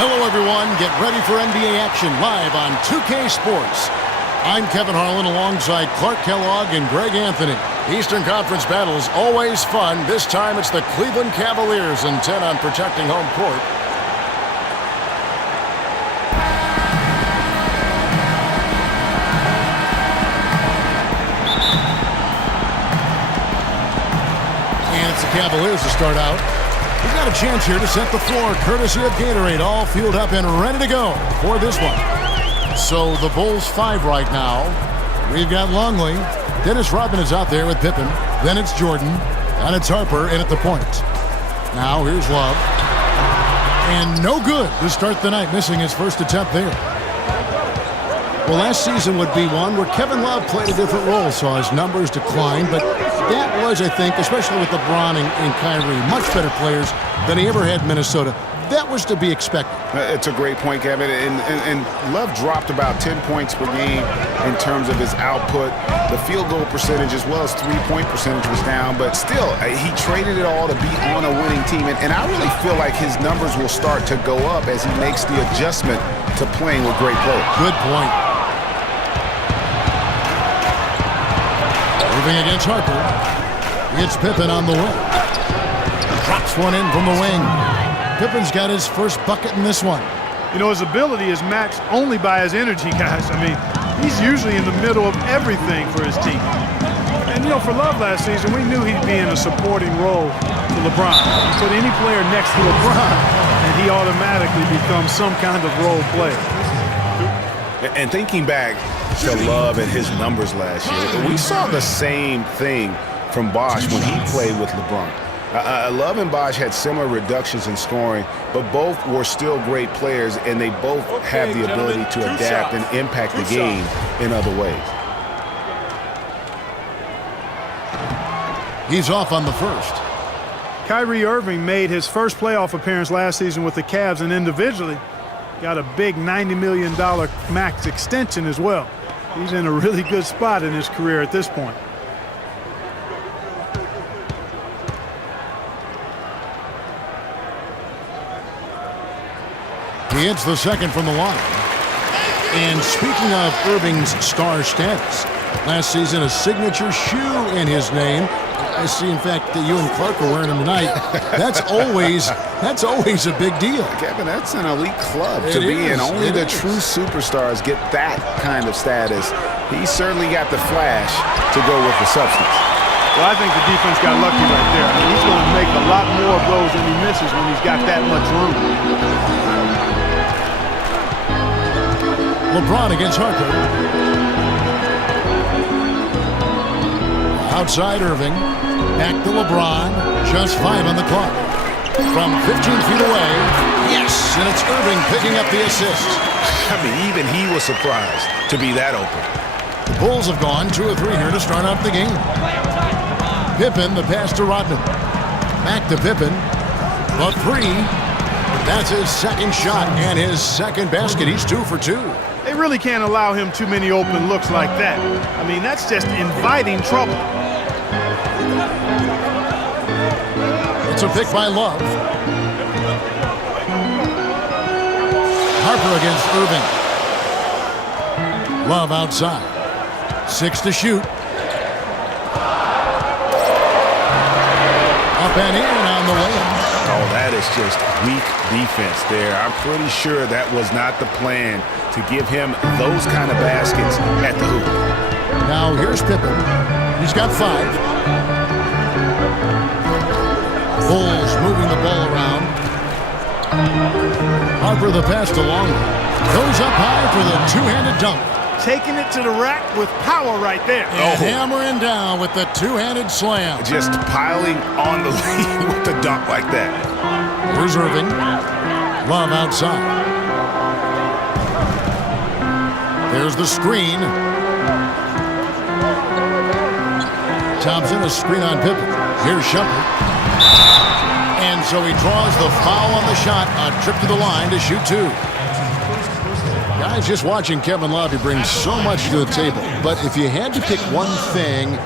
Hello, everyone. Get ready for NBA action live on 2K Sports. I'm Kevin Harlan alongside Clark Kellogg and Greg Anthony. Eastern Conference battles always fun. This time it's the Cleveland Cavaliers intent on protecting home court. And it's the Cavaliers to start out. We've got a chance here to set the floor, courtesy of Gatorade, all fueled up and ready to go for this one. So the Bulls 5 right now. We've got Longley. Dennis Rodman is out there with Pippen. Then it's Jordan. And it's Harper in at the point. Now here's Love. And no good to start the night, missing his first attempt there. Well, last season would be one where Kevin Love played a different role, saw his numbers decline, but that was, I think, especially with LeBron and Kyrie, much better players than he ever had in Minnesota. That was to be expected. It's a great point, Kevin. And Love dropped about 10 points per game in terms of his output. The field goal percentage as well as three-point percentage was down, but still, he traded it all to be on a winning team. And I really feel like his numbers will start to go up as he makes the adjustment to playing with great players. Good point. Moving against Harper. It's Pippen on the wing. Drops one in from the wing. Pippen's got his first bucket in this one. You know, his ability is matched only by his energy, guys. I mean, he's usually in the middle of everything for his team. And, you know, for Love last season, we knew he'd be in a supporting role to LeBron. You put any player next to LeBron, and he automatically becomes some kind of role player. And thinking back to Love and his numbers last year, we saw the same thing from Bosh when he played with LeBron. Love and Bosh had similar reductions in scoring, but both were still great players, and they both have the ability to adapt and impact the game in other ways. He's off on the first. Kyrie Irving made his first playoff appearance last season with the Cavs, and individually got a big $90 million max extension as well. He's in a really good spot in his career at this point. He hits the second from the line. And speaking of Irving's star status, last season a signature shoe in his name. I see, in fact, that you and Clark are wearing them tonight. That's always a big deal. Kevin, that's an elite club to be in. Only the true superstars get that kind of status. He certainly got the flash to go with the substance. Well, I think the defense got lucky right there. I mean, he's going to make a lot more of those than he misses when he's got that much room. LeBron against Harper. Outside Irving. Back to LeBron. Just 5 on the clock. From 15 feet away. Yes! And it's Irving picking up the assist. I mean, even he was surprised to be that open. The Bulls have gone 2 or 3 here to start out the game. Pippen, the pass to Rodman. Back to Pippen. The 3. That's his second shot and his second basket. He's 2 for 2. They really can't allow him too many open looks like that. I mean, that's just inviting trouble. It's a pick by Love. Harper against Irving. Love outside. 6 to shoot. Up and in on the way. Oh, that is just weak defense there. I'm pretty sure that was not the plan to give him those kind of baskets at the hoop. Now here's Pippen. He's got 5. Bulls moving the ball around. Harper the pass to Longley. Goes up high for the two-handed dunk. Taking it to the rack with power right there. And hammering down with the two-handed slam. Just piling on the lead with the dunk like that. Here's Irving. Love outside. There's the screen. Thompson, a screen on Pippen. Here's Shumpert. And so he draws the foul on the shot. A trip to the line to shoot two. Guys, just watching Kevin Love, he brings so much to the table. But if you had to pick one thing,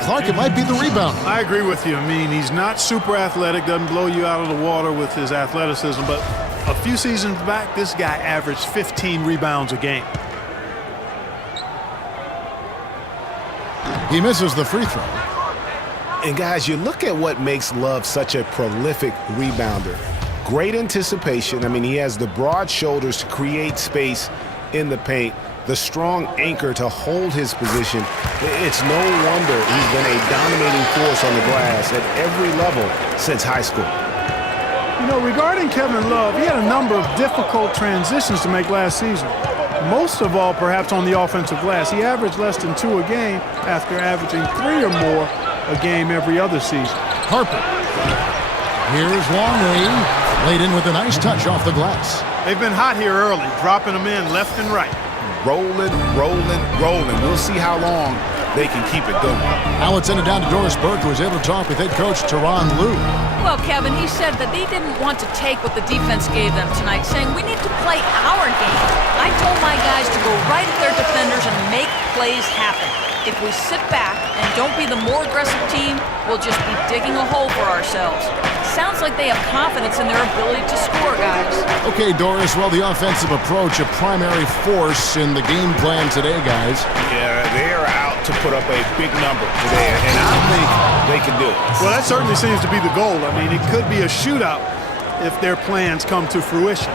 Clark, it might be the rebound. I agree with you. I mean, he's not super athletic, doesn't blow you out of the water with his athleticism, but a few seasons back, this guy averaged 15 rebounds a game. He misses the free throw. And guys, you look at what makes Love such a prolific rebounder. Great anticipation. I mean, he has the broad shoulders to create space in the paint, the strong anchor to hold his position. It's no wonder he's been a dominating force on the glass at every level since high school. You know, regarding Kevin Love, he had a number of difficult transitions to make last season. Most of all, perhaps on the offensive glass. He averaged less than 2 a game after averaging 3 or more a game every other season. Harper. Here's Longley. Laid in with a nice touch off the glass. They've been hot here early, dropping them in left and right. Rolling, rolling, rolling. We'll see how long they can keep it going. Now let's send it down to Doris Burke, who was able to talk with head coach Teron Lue. Well, Kevin, he said that they didn't want to take what the defense gave them tonight, saying we need to play our game. I told my guys to go right at their defenders and make plays happen. If we sit back and don't be the more aggressive team, we'll just be digging a hole for ourselves. Sounds like they have confidence in their ability to score, guys. Okay, Doris, well, the offensive approach, a primary force in the game plan today, guys. Yeah, they are out to put up a big number today, and I think they can do it. Well, that certainly seems to be the goal. I mean, it could be a shootout if their plans come to fruition.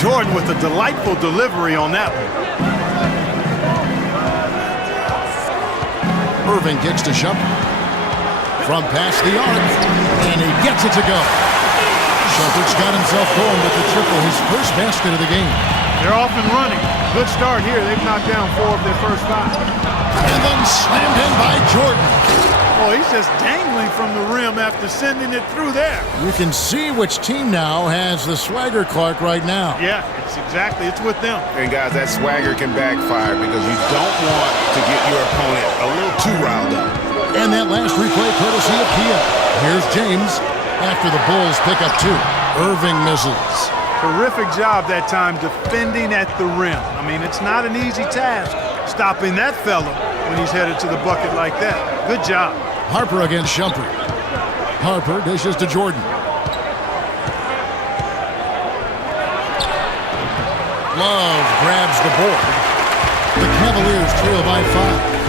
Jordan with a delightful delivery on that one. Irving kicks to Shumpert. From past the arc, and he gets it to go. Shumpert's got himself going with the triple, his first basket of the game. They're off and running. Good start here. They've knocked down 4 of their first 5. And then slammed in by Jordan. Oh, he's just dangling from the rim after sending it through there. You can see which team now has the swagger, Clark, right now. Yeah, it's with them. And guys, that swagger can backfire because you don't want to get your opponent a little too riled up. And that last replay courtesy of Kia. Here's James after the Bulls pick up 2. Irving misses. Terrific job that time defending at the rim. I mean, it's not an easy task stopping that fella when he's headed to the bucket like that. Good job. Harper against Shumpert. Harper dishes to Jordan. Love grabs the board. The Cavaliers trail by 5.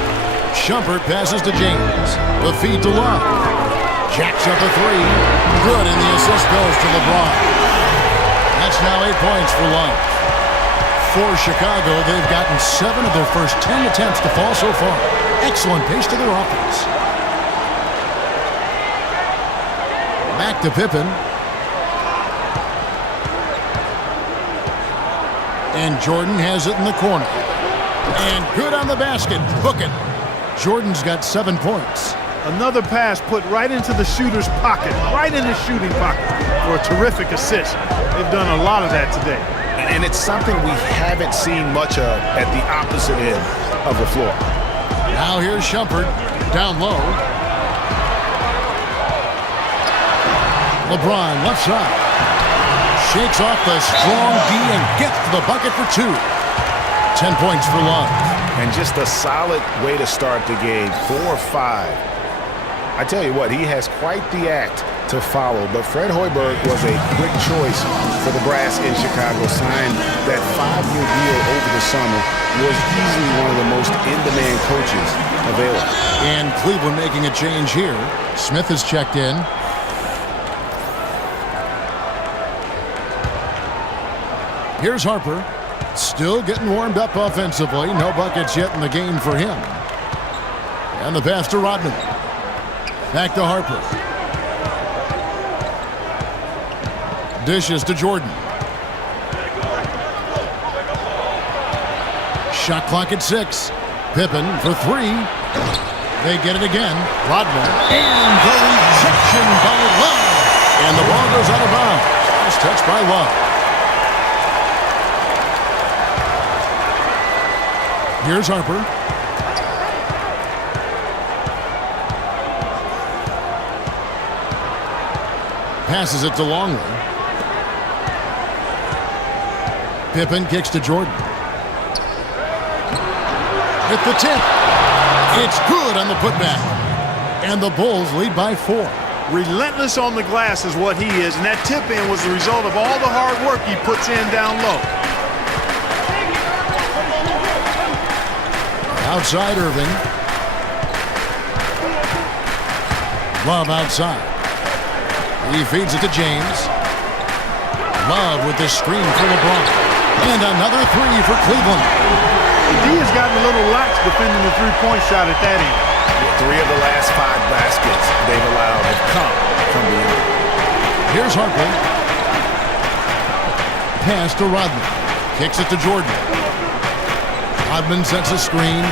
Shumpert passes to James. The feed to Love. Jacks up a 3. Good, and the assist goes to LeBron. That's now 8 points for Love. For Chicago, they've gotten 7 of their first 10 attempts to fall so far. Excellent pace to their offense. Back to Pippen. And Jordan has it in the corner. And good on the basket. Book it. Jordan's got 7 points. Another pass put right into the shooter's pocket, right in his shooting pocket for a terrific assist. They've done a lot of that today. And it's something we haven't seen much of at the opposite end of the floor. Now here's Shumpert down low. LeBron left side. Shakes off the strong D and gets to the bucket for 2. 10 points for Love. And just a solid way to start the game, 4-5. I tell you what, he has quite the act to follow, but Fred Hoiberg was a quick choice for the brass in Chicago. Signed that 5-year deal over the summer, was easily one of the most in-demand coaches available. And Cleveland making a change here. Smith has checked in. Here's Harper. Still getting warmed up offensively. No buckets yet in the game for him. And the pass to Rodman. Back to Harper. Dishes to Jordan. Shot clock at 6. Pippen for 3. They get it again. Rodman. And the rejection by Love. And the ball goes out of bounds. Just touched by Love. Here's Harper. Passes it to Longley. Pippen kicks to Jordan. At the tip. It's good on the putback. And the Bulls lead by 4. Relentless on the glass is what he is, and that tip-in was the result of all the hard work he puts in down low. Outside Irving. Love outside. He feeds it to James. Love with the screen for LeBron. And another 3 for Cleveland. The D has gotten a little lax defending the three-point shot at that end. 3 of the last 5 baskets they've allowed have come from the end. Here's Harper. Pass to Rodman. Kicks it to Jordan. Rodman sets a screen.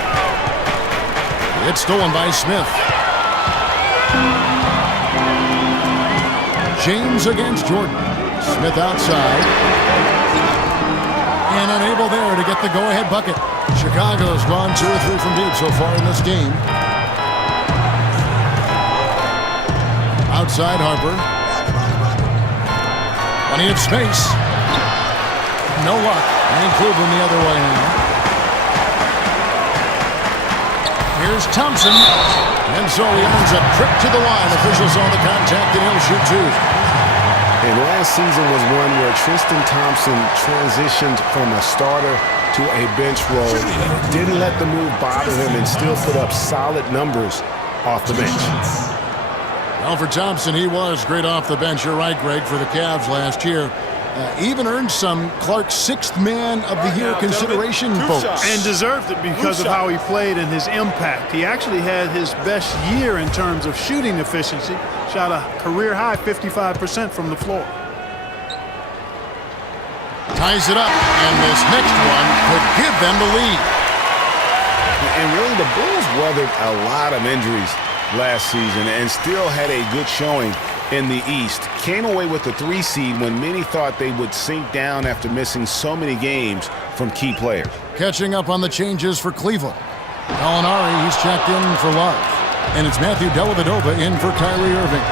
It's stolen by Smith. James against Jordan. Smith outside. And unable there to get the go-ahead bucket. Chicago's gone 2 or 3 from deep so far in this game. Outside Harper. Plenty of space. No luck. And Cleveland the other way now. Here's Thompson. And so he earns a trip to the line. Officials saw the contact and he'll shoot 2. And last season was one where Tristan Thompson transitioned from a starter to a bench role. Didn't let the move bother him and still put up solid numbers off the bench. Well, for Thompson, he was great off the bench. You're right, Greg, for the Cavs last year. Even earned some Clark's 6th Man of the Year consideration votes. And deserved it because of how he played and his impact. He actually had his best year in terms of shooting efficiency. Shot a career-high 55% from the floor. Ties it up, and this next one could give them the lead. And really, the Bulls weathered a lot of injuries last season and still had a good showing in the East. Came away with the 3 seed when many thought they would sink down after missing so many games from key players. Catching up on the changes for Cleveland. Gallinari, he's checked in for Love. And it's Matthew Dellavedova in for Kyrie Irving.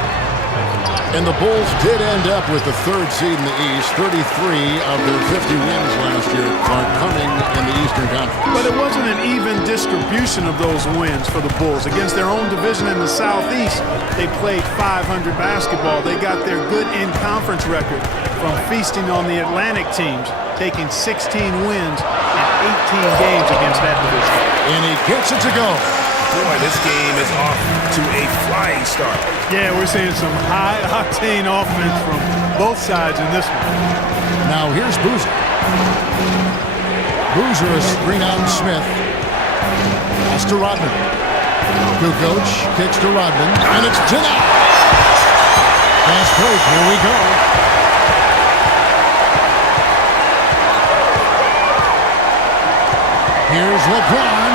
And the Bulls did end up with the 3rd seed in the East. 33 of their 50 wins last year are coming in the Eastern Conference. But it wasn't an even distribution of those wins for the Bulls. Against their own division in the Southeast, they played 500 basketball. They got their good in-conference record from feasting on the Atlantic teams, taking 16 wins in 18 games against that division. And he gets it to go. Boy, this game is off to a flying start. Yeah, we're seeing some high-octane offense from both sides in this one. Now here's Boozer. Boozer is screen on Smith. Pass to Rodman. Kukoc kicks to Rodman, and it's denied. Fast break, here we go. Here's LeBron.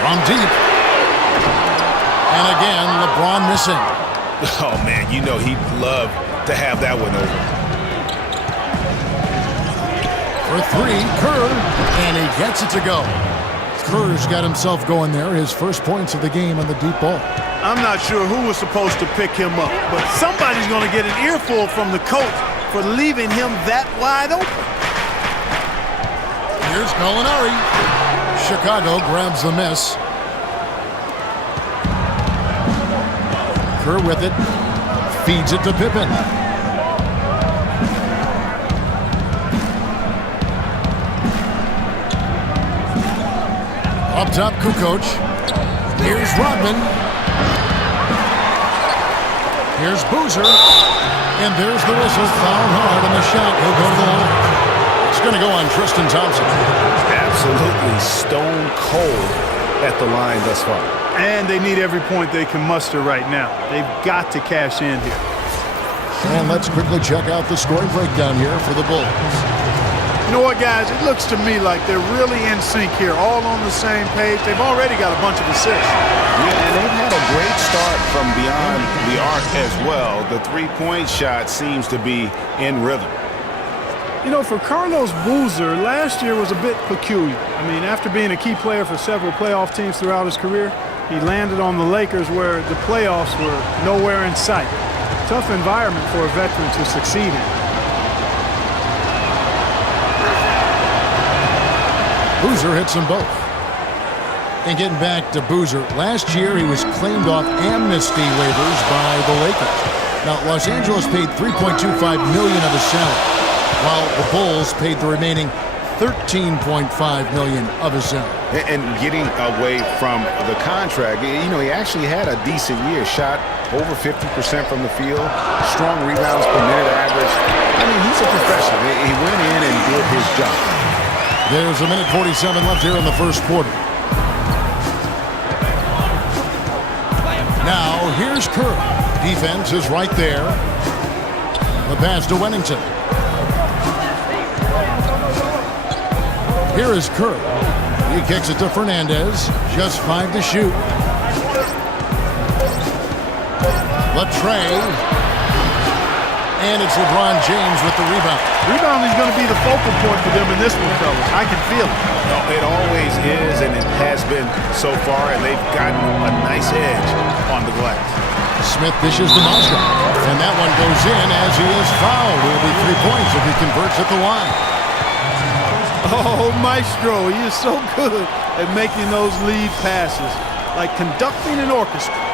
From deep. And again, LeBron missing. Oh, man, you know he'd love to have that one over. For 3, Kerr, and he gets it to go. Kerr's got himself going there, his first points of the game on the deep ball. I'm not sure who was supposed to pick him up, but somebody's going to get an earful from the coach for leaving him that wide open. Here's Gallinari. Chicago grabs the miss. Kerr with it. Feeds it to Pippen. Up top, Kukoc. Here's Rodman. Here's Boozer. And there's the whistle. Fouled hard on the shot. He'll go to the line. It's going to go on Tristan Thompson. Absolutely stone cold at the line thus far. And they need every point they can muster right now. They've got to cash in here. And let's quickly check out the scoring breakdown here for the Bulls. You know what, guys? It looks to me like they're really in sync here, all on the same page. They've already got a bunch of assists. Yeah, and they've had a great start from beyond the arc as well. The three-point shot seems to be in rhythm. You know, for Carlos Boozer, last year was a bit peculiar. I mean, after being a key player for several playoff teams throughout his career, he landed on the Lakers where the playoffs were nowhere in sight. Tough environment for a veteran to succeed in. Boozer hits them both. And getting back to Boozer, last year he was claimed off amnesty waivers by the Lakers. Now, Los Angeles paid $3.25 million of his salary, while the Bulls paid the remaining $13.5 million of his salary. And getting away from the contract, you know, he actually had a decent year. Shot over 50% from the field, strong rebounds per minute average. I mean, he's a professional. He went in and did his job. There's a minute 47 left here in the first quarter. Now, here's Kerr. Defense is right there. The pass to Wennington. Here is Kerr. He kicks it to Fernandez. Just 5 to shoot. Latrey. And it's LeBron James with the rebound. Rebounding is going to be the focal point for them in this one, fellas. I can feel it. No, it always is, and it has been so far, and they've gotten a nice edge on the glass. Smith dishes to Moscow. And that one goes in as he is fouled. It will be 3 points if he converts at the line. Oh, Maestro, he is so good at making those lead passes, like conducting an orchestra.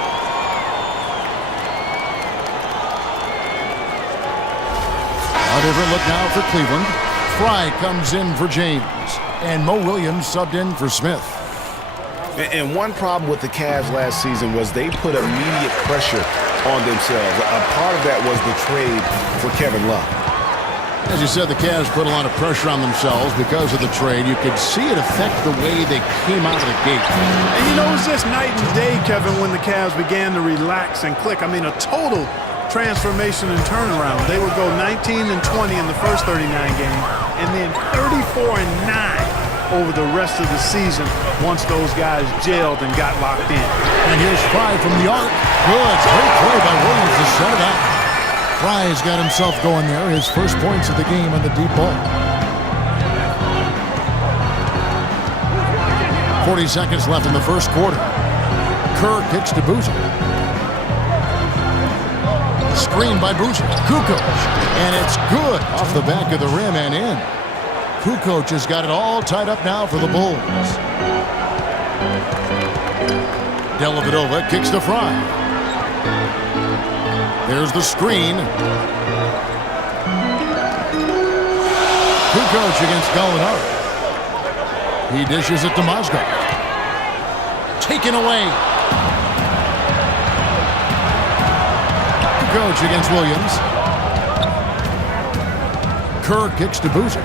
A different look now for Cleveland. Fry comes in for James, and Mo Williams subbed in for Smith. And one problem with the Cavs last season was they put immediate pressure on themselves. A part of that was the trade for Kevin Love. As you said, the Cavs put a lot of pressure on themselves because of the trade. You could see it affect the way they came out of the gate. And you know, it was just night and day, Kevin, when the Cavs began to relax and click. I mean, a total transformation and turnaround. They would go 19-20 in the first 39 games, and then 34-9 over the rest of the season once those guys gelled and got locked in. And here's Fry from the arc. Good. Great play by Williams to set it up. Fry's got himself going there. His first points of the game on the deep ball. 40 seconds left in the first quarter. Kerr kicks to Boozer. Screen by Boozer. Kukoc. And it's good off the back of the rim and in. Kukoc has got it all tied up now for the Bulls. Dellavedova kicks to Fry. There's the screen. Kukoc against Gallinari. He dishes it to Mozgov. Taken away. Kukoc against Williams. Kerr kicks to Boozer.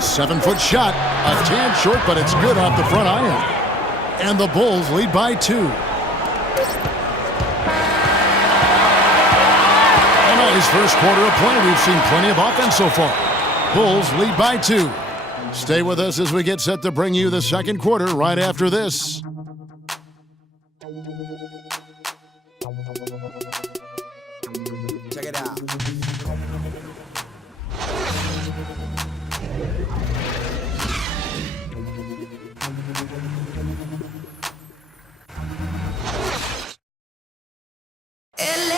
7-foot shot. A tad short, but it's good off the front iron. And the Bulls lead by 2. His first quarter of play, we've seen plenty of offense so far. Bulls lead by 2. Stay with us as we get set to bring you the second quarter right after this. Check it out.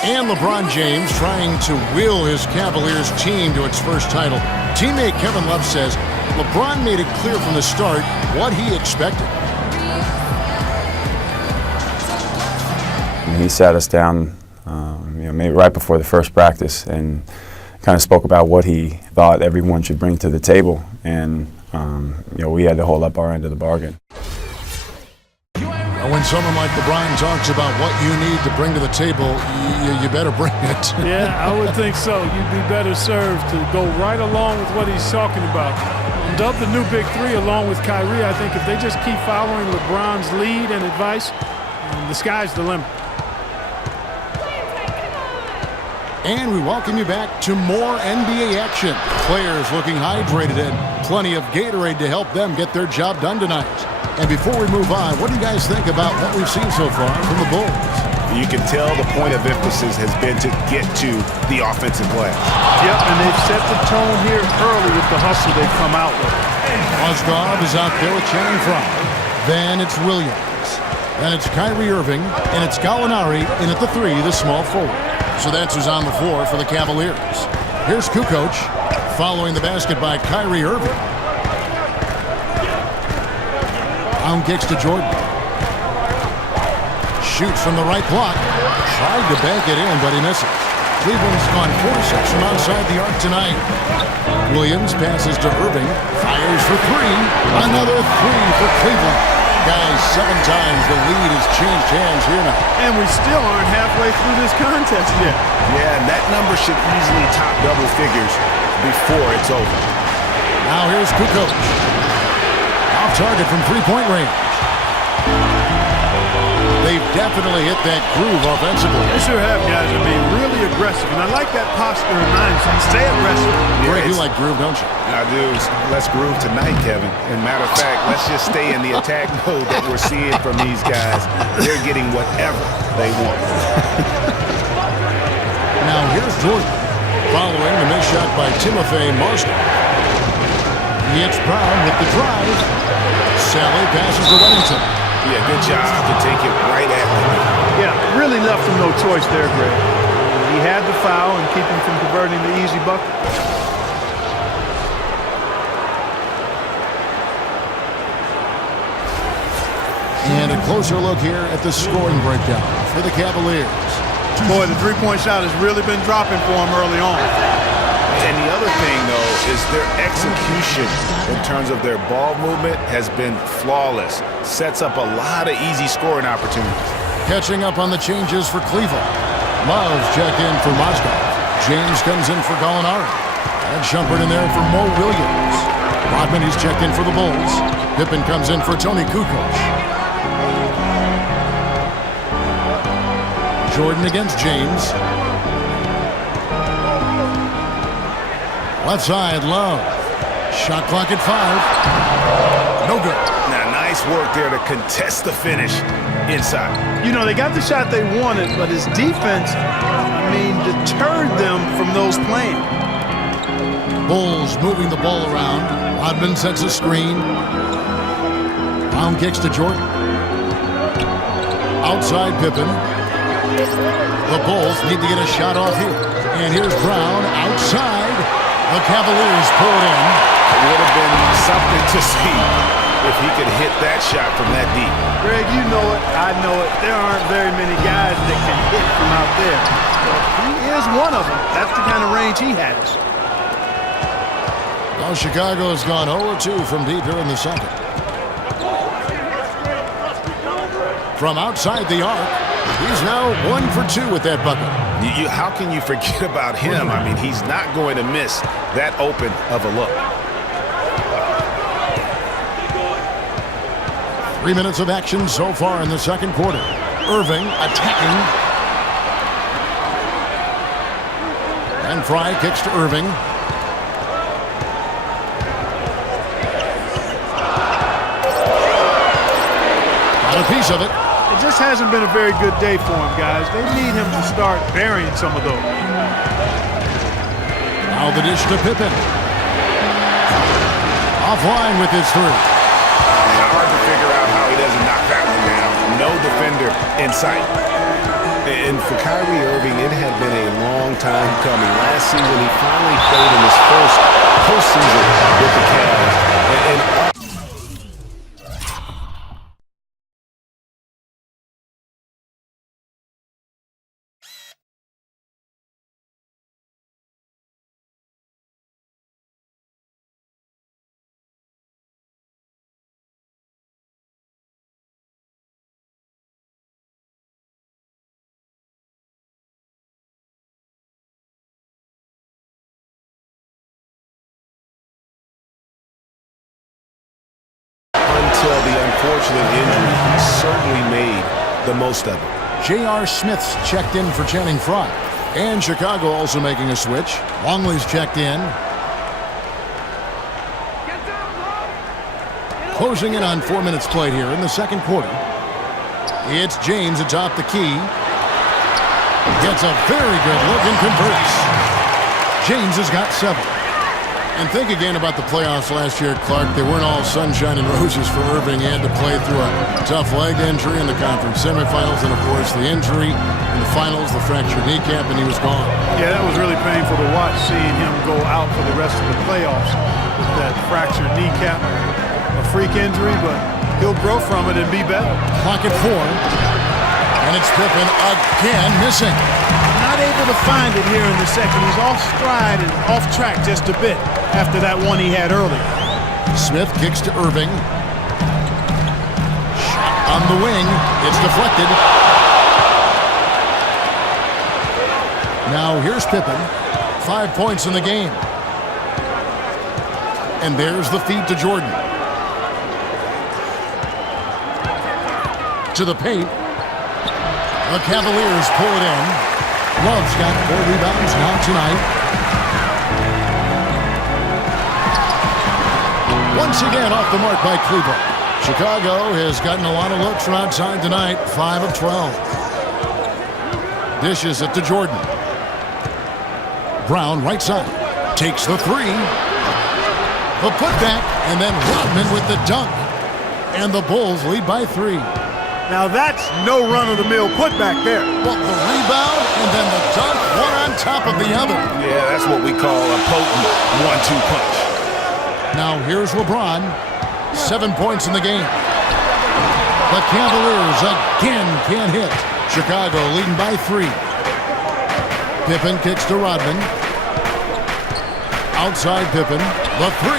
And LeBron James trying to will his Cavaliers team to its first title. Teammate Kevin Love says LeBron made it clear from the start what he expected. He sat us down maybe right before the first practice and kind of spoke about what he thought everyone should bring to the table. And we had to hold up our end of the bargain. When someone like LeBron talks about what you need to bring to the table, you better bring it. Yeah, I would think so. You'd be better served to go right along with what he's talking about. Dubbed the new Big Three along with Kyrie. I think if they just keep following LeBron's lead and advice, the sky's the limit. And we welcome you back to more NBA action. Players looking hydrated and plenty of Gatorade to help them get their job done tonight. And before we move on, what do you guys think about what we've seen so far from the Bulls? You can tell the point of emphasis has been to get to the offensive glass. Yep, and they've set the tone here early with the hustle they come out with. Mozgov is out there with Channing Frye. Then it's Williams. Then it's Kyrie Irving. And it's Gallinari in at the 3, the small forward. So that's who's on the floor for the Cavaliers. Here's Kukoc following the basket by Kyrie Irving. On kicks to Jordan. Shoots from the right block. Tried to bank it in, but he misses. Cleveland's gone 4-6 from outside the arc tonight. Williams passes to Irving. Fires for 3. Another 3 for Cleveland. Guys, 7 times the lead has changed hands here now. And we still aren't halfway through this contest yet. Yeah, and that number should easily top double figures before it's over. Now here's Kukoc. Off target from three-point range. They've definitely hit that groove offensively. They sure have, guys. I mean, really aggressive. And I like that posture and mindset. Stay aggressive. Greg, you like groove, don't you? I do. Let's groove tonight, Kevin. And matter of fact, let's just stay in the attack mode that we're seeing from these guys. They're getting whatever they want. Now here's Jordan. Following the missed shot by Timofey Mozgov. It's Brown with the drive. Sally passes to Wellington. Yeah, good job to take it right at them. Yeah, really left him no choice there, Greg. He had the foul and keep him from converting the easy bucket. And a closer look here at the scoring breakdown for the Cavaliers. Boy, the three-point shot has really been dropping for him early on. And the other thing, though, is their execution in terms of their ball movement has been flawless. Sets up a lot of easy scoring opportunities. Catching up on the changes for Cleveland. Love's checked in for Mozgov. James comes in for Gallinari. And Shumpert in there for Mo Williams. Rodman, he's checked in for the Bulls. Pippen comes in for Tony Kukoc. Jordan against James. Left side, Love. Shot clock at 5. No good. Now, nice work there to contest the finish inside. You know, they got the shot they wanted, but his defense, deterred them from those playing. Bulls moving the ball around. Rodman sets a screen. Brown kicks to Jordan. Outside Pippen. The Bulls need to get a shot off here. And here's Brown outside. The Cavaliers pull it in. It would have been something to see if he could hit that shot from that deep. Greg, you know it. I know it. There aren't very many guys that can hit from out there. But he is one of them. That's the kind of range he has. Now Chicago has gone 0-2 from deep here in the second. From outside the arc, he's now 1 for 2 with that bucket. How can you forget about him? I mean, he's not going to miss that open of a look. 3 minutes of action so far in the second quarter. Irving attacking. And Frye kicks to Irving. Got a piece of it. It just hasn't been a very good day for him, guys. They need him to start burying some of those. Now the dish to Pippen. Offline with his 3. Hard to figure out how he doesn't knock that one down. No defender in sight. And for Kyrie Irving, it had been a long time coming. Last season, he finally played in his first postseason with the Cavs. Until the unfortunate injury, he certainly made the most of it. J.R. Smith's checked in for Channing Frye. And Chicago also making a switch. Longley's checked in. Closing in on 4 minutes played here in the second quarter. It's James atop the key. Gets a very good look and converts. James has got 7. And think again about the playoffs last year, Clark. They weren't all sunshine and roses for Irving. He had to play through a tough leg injury in the conference semifinals, and of course the injury in the finals, the fractured kneecap, and he was gone. Yeah, that was really painful to watch, seeing him go out for the rest of the playoffs with that fractured kneecap. A freak injury, but he'll grow from it and be better. Clock at 4. And it's Pippen again missing. Not able to find it here in the second. He's off stride and off track just a bit after that one he had earlier. Smith kicks to Irving. Shot on the wing. It's deflected. Now here's Pippen. 5 points in the game. And there's the feed to Jordan. To the paint. The Cavaliers pull it in. Love's got 4 rebounds now tonight. Once again off the mark by Cleveland. Chicago has gotten a lot of looks from outside tonight. 5 of 12. Dishes it to Jordan. Brown right side. Takes the 3. The putback. And then Rodman with the dunk. And the Bulls lead by 3. Now that's no run-of-the-mill putback there. Well, the rebound and then the dunk, one on top of the other. Yeah, that's what we call a potent 1-2 punch. Now here's LeBron. 7 points in the game. The Cavaliers again can't hit. Chicago leading by 3. Pippen kicks to Rodman. Outside Pippen. The 3.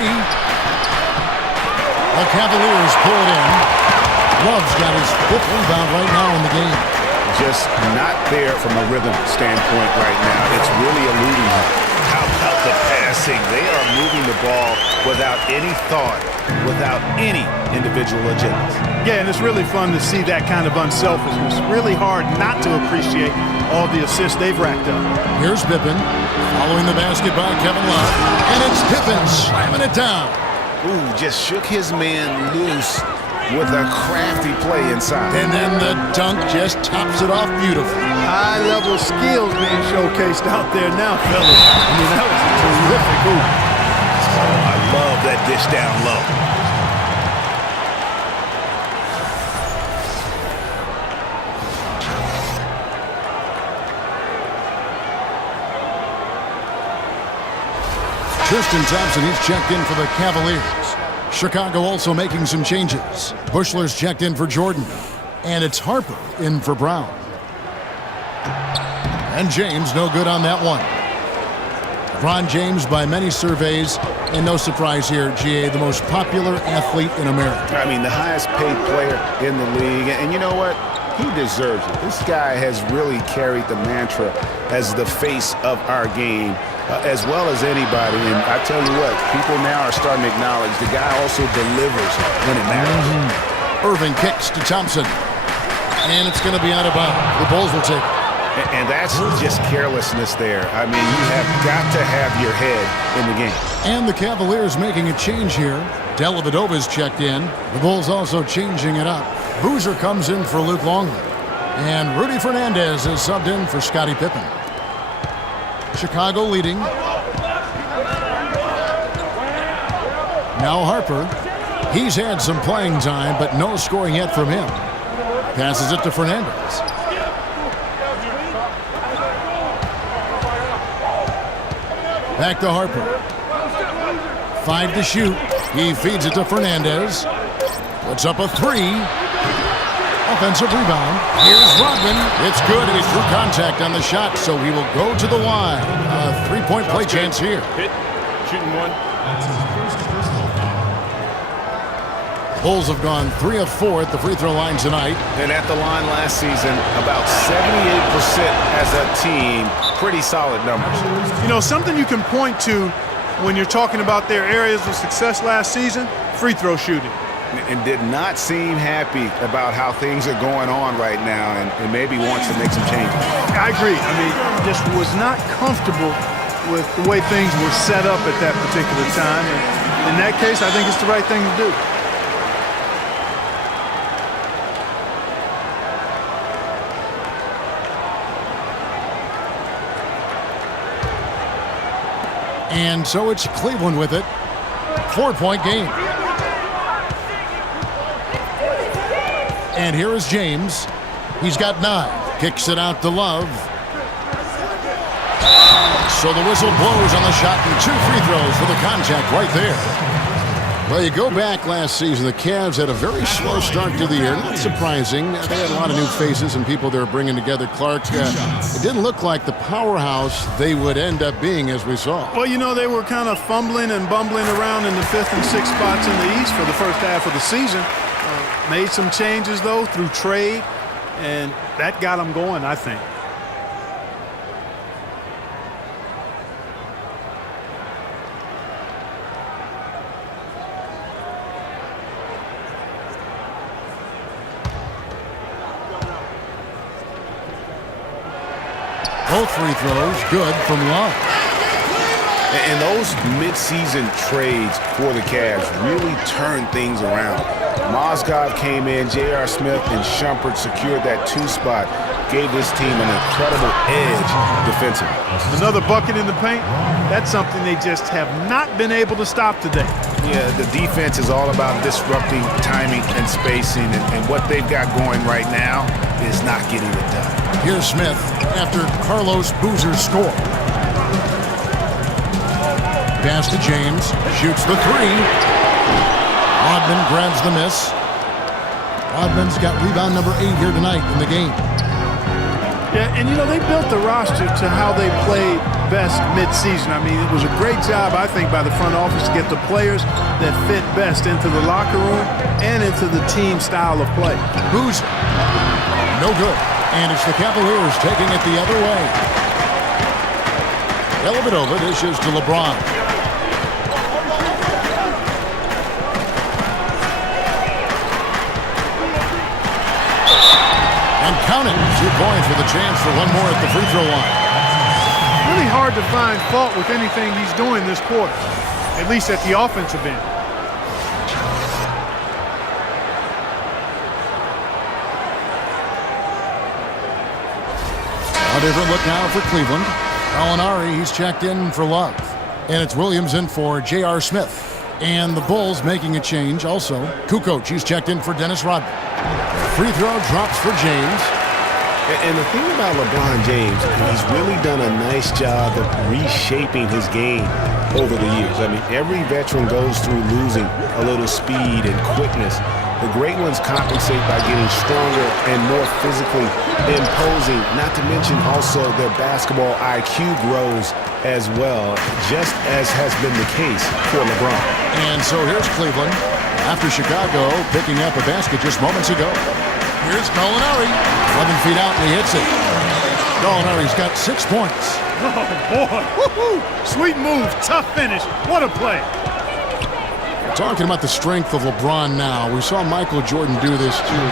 The Cavaliers pull it in. Love's got his 5th rebound right now in the game. Just not there from a rhythm standpoint right now. It's really eluding him. How about the passing? They are moving the ball without any thought, without any individual agenda. Yeah, and it's really fun to see that kind of unselfishness. Really hard not to appreciate all the assists they've racked up. Here's Pippen following the basket by Kevin Love. And it's Pippen slamming it down. Ooh, just shook his man loose with a crafty play inside. And then the dunk just tops it off beautifully. High-level skills being showcased out there now, fellas. I mean, that was a terrific hoop. Oh, I love that dish down low. Tristan Thompson, he's checked in for the Cavaliers. Chicago also making some changes. Bushler's checked in for Jordan. And it's Harper in for Brown. And James no good on that one. LeBron James by many surveys, and no surprise here, GA, the most popular athlete in America. I mean, the highest paid player in the league. And you know what? He deserves it. This guy has really carried the mantra as the face of our game. As well as anybody, and I tell you what, people now are starting to acknowledge the guy also delivers when it matters. Irving kicks to Thompson, and it's going to be out of bounds. The Bulls will take it. And that's just carelessness there. I mean, you have got to have your head in the game. And the Cavaliers making a change here. Dellavedova's checked in. The Bulls also changing it up. Boozer comes in for Luke Longley, and Rudy Fernandez is subbed in for Scottie Pippen. Chicago leading. Now Harper. He's had some playing time, but no scoring yet from him. Passes it to Fernandez. Back to Harper. 5 to shoot. He feeds it to Fernandez. Puts up a 3. Offensive rebound. Here's Rodman. It's good. He drew contact on the shot, so he will go to the line. A 3-point play chance here. Hit. Shooting 1. Bulls have gone 3 of 4 at the free throw line tonight. And at the line last season, about 78% as a team. Pretty solid numbers. You know, something you can point to when you're talking about their areas of success last season, free throw shooting. and did not seem happy about how things are going on right now, and maybe wants to make some changes. I agree. I mean, just was not comfortable with the way things were set up at that particular time. And in that case, I think it's the right thing to do. And so it's Cleveland with it. 4-point game. And here is James. He's got 9. Kicks it out to Love. So the whistle blows on the shot and 2 free throws for the contact right there. Well, you go back last season, the Cavs had a very slow start to the year. Not surprising. They had a lot of new faces and people they were bringing together. Clark, it didn't look like the powerhouse they would end up being, as we saw. Well, you know, they were kind of fumbling and bumbling around in the 5th and 6th spots in the East for the first half of the season. Made some changes, though, through trade, and that got them going, I think. Both free throws good from Love. And those mid-season trades for the Cavs really turned things around. Mozgov came in, J.R. Smith and Shumpert secured that 2 spot, gave this team an incredible edge defensively. Another bucket in the paint, that's something they just have not been able to stop today. Yeah, the defense is all about disrupting timing and spacing, and what they've got going right now is not getting it done. Here's Smith after Carlos Boozer's score. Pass to James, shoots the 3. Rodman grabs the miss. Rodman's got rebound number 8 here tonight in the game. Yeah, and you know, they built the roster to how they played best mid-season. I mean, it was a great job, I think, by the front office to get the players that fit best into the locker room and into the team style of play. Boozer, no good. And it's the Cavaliers taking it the other way. Dellavedova dishes to LeBron. And count it. 2 points with a chance for one more at the free throw line. Really hard to find fault with anything he's doing this quarter, at least at the offensive end. A different look now for Cleveland. Gallinari, he's checked in for Love. And it's Williams in for J.R. Smith. And the Bulls making a change also. Kukoc, he's checked in for Dennis Rodman. Free throw drops for James. And the thing about LeBron James, he's really done a nice job of reshaping his game over the years. I mean, every veteran goes through losing a little speed and quickness. The great ones compensate by getting stronger and more physically imposing, not to mention also their basketball IQ grows as well, just as has been the case for LeBron. And so here's Cleveland after Chicago picking up a basket just moments ago. Here's Gallinari, 11 feet out, and he hits it. Gallinari's got 6 points. Oh, boy. Woo-hoo. Sweet move, tough finish. What a play. Talking about the strength of LeBron now, we saw Michael Jordan do this too.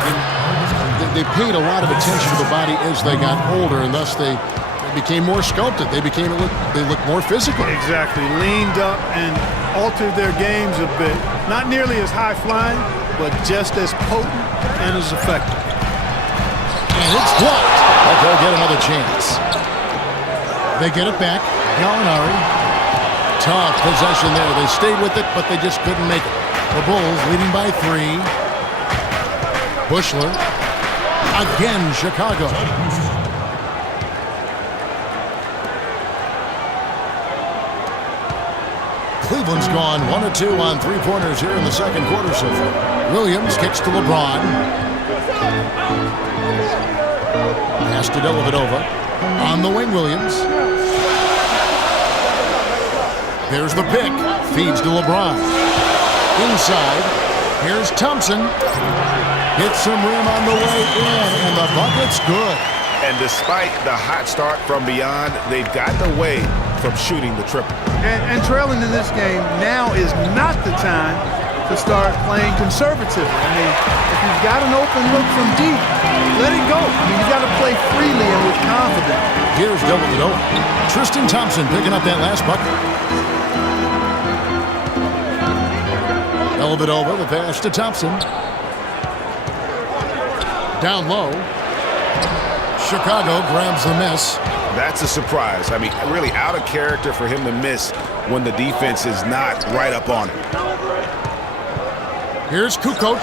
They paid a lot of attention to the body as they got older, and thus they became more sculpted. They looked more physical. Exactly. Leaned up and altered their games a bit. Not nearly as high-flying, but just as potent and as effective. And it's blocked. But they'll get another chance. They get it back. Gallinari. Tough possession there. They stayed with it, but they just couldn't make it. The Bulls leading by 3. Bushler. Again, Chicago. Cleveland's gone 1 of 2 on 3-pointers here in the second quarter so far. Williams kicks to LeBron. Pass to Dellavedova. On the wing, Williams. There's the pick. Feeds to LeBron. Inside. Here's Thompson. Hits some rim on the way in, and the bucket's good. And despite the hot start from beyond, they've gotten away from shooting the triple. And trailing in this game, now is not the time to start playing conservatively. I mean, if you've got an open look from deep, let it go. I mean, you got to play freely and with confidence. Here's Dellavedova. Tristan Thompson picking up that last bucket. Dellavedova, the pass to Thompson. Down low. Chicago grabs the miss. That's a surprise. I mean, really out of character for him to miss when the defense is not right up on it. Here's Kukoc.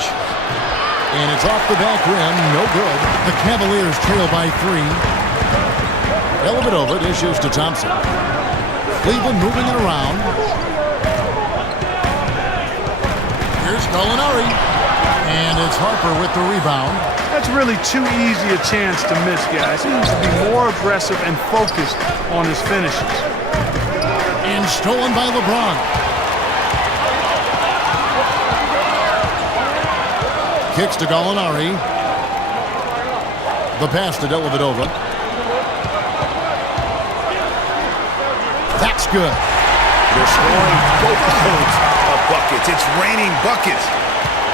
And it's off the back rim. No good. The Cavaliers trail by 3. Dellavedova dishes to Thompson. Cleveland moving it around. Here's Gallinari. And it's Harper with the rebound. That's really too easy a chance to miss, guys. He needs to be more aggressive and focused on his finishes. And stolen by LeBron. Kicks to Gallinari. The pass to Dellavedova. That's good. They're scoring both loads of buckets. It's raining buckets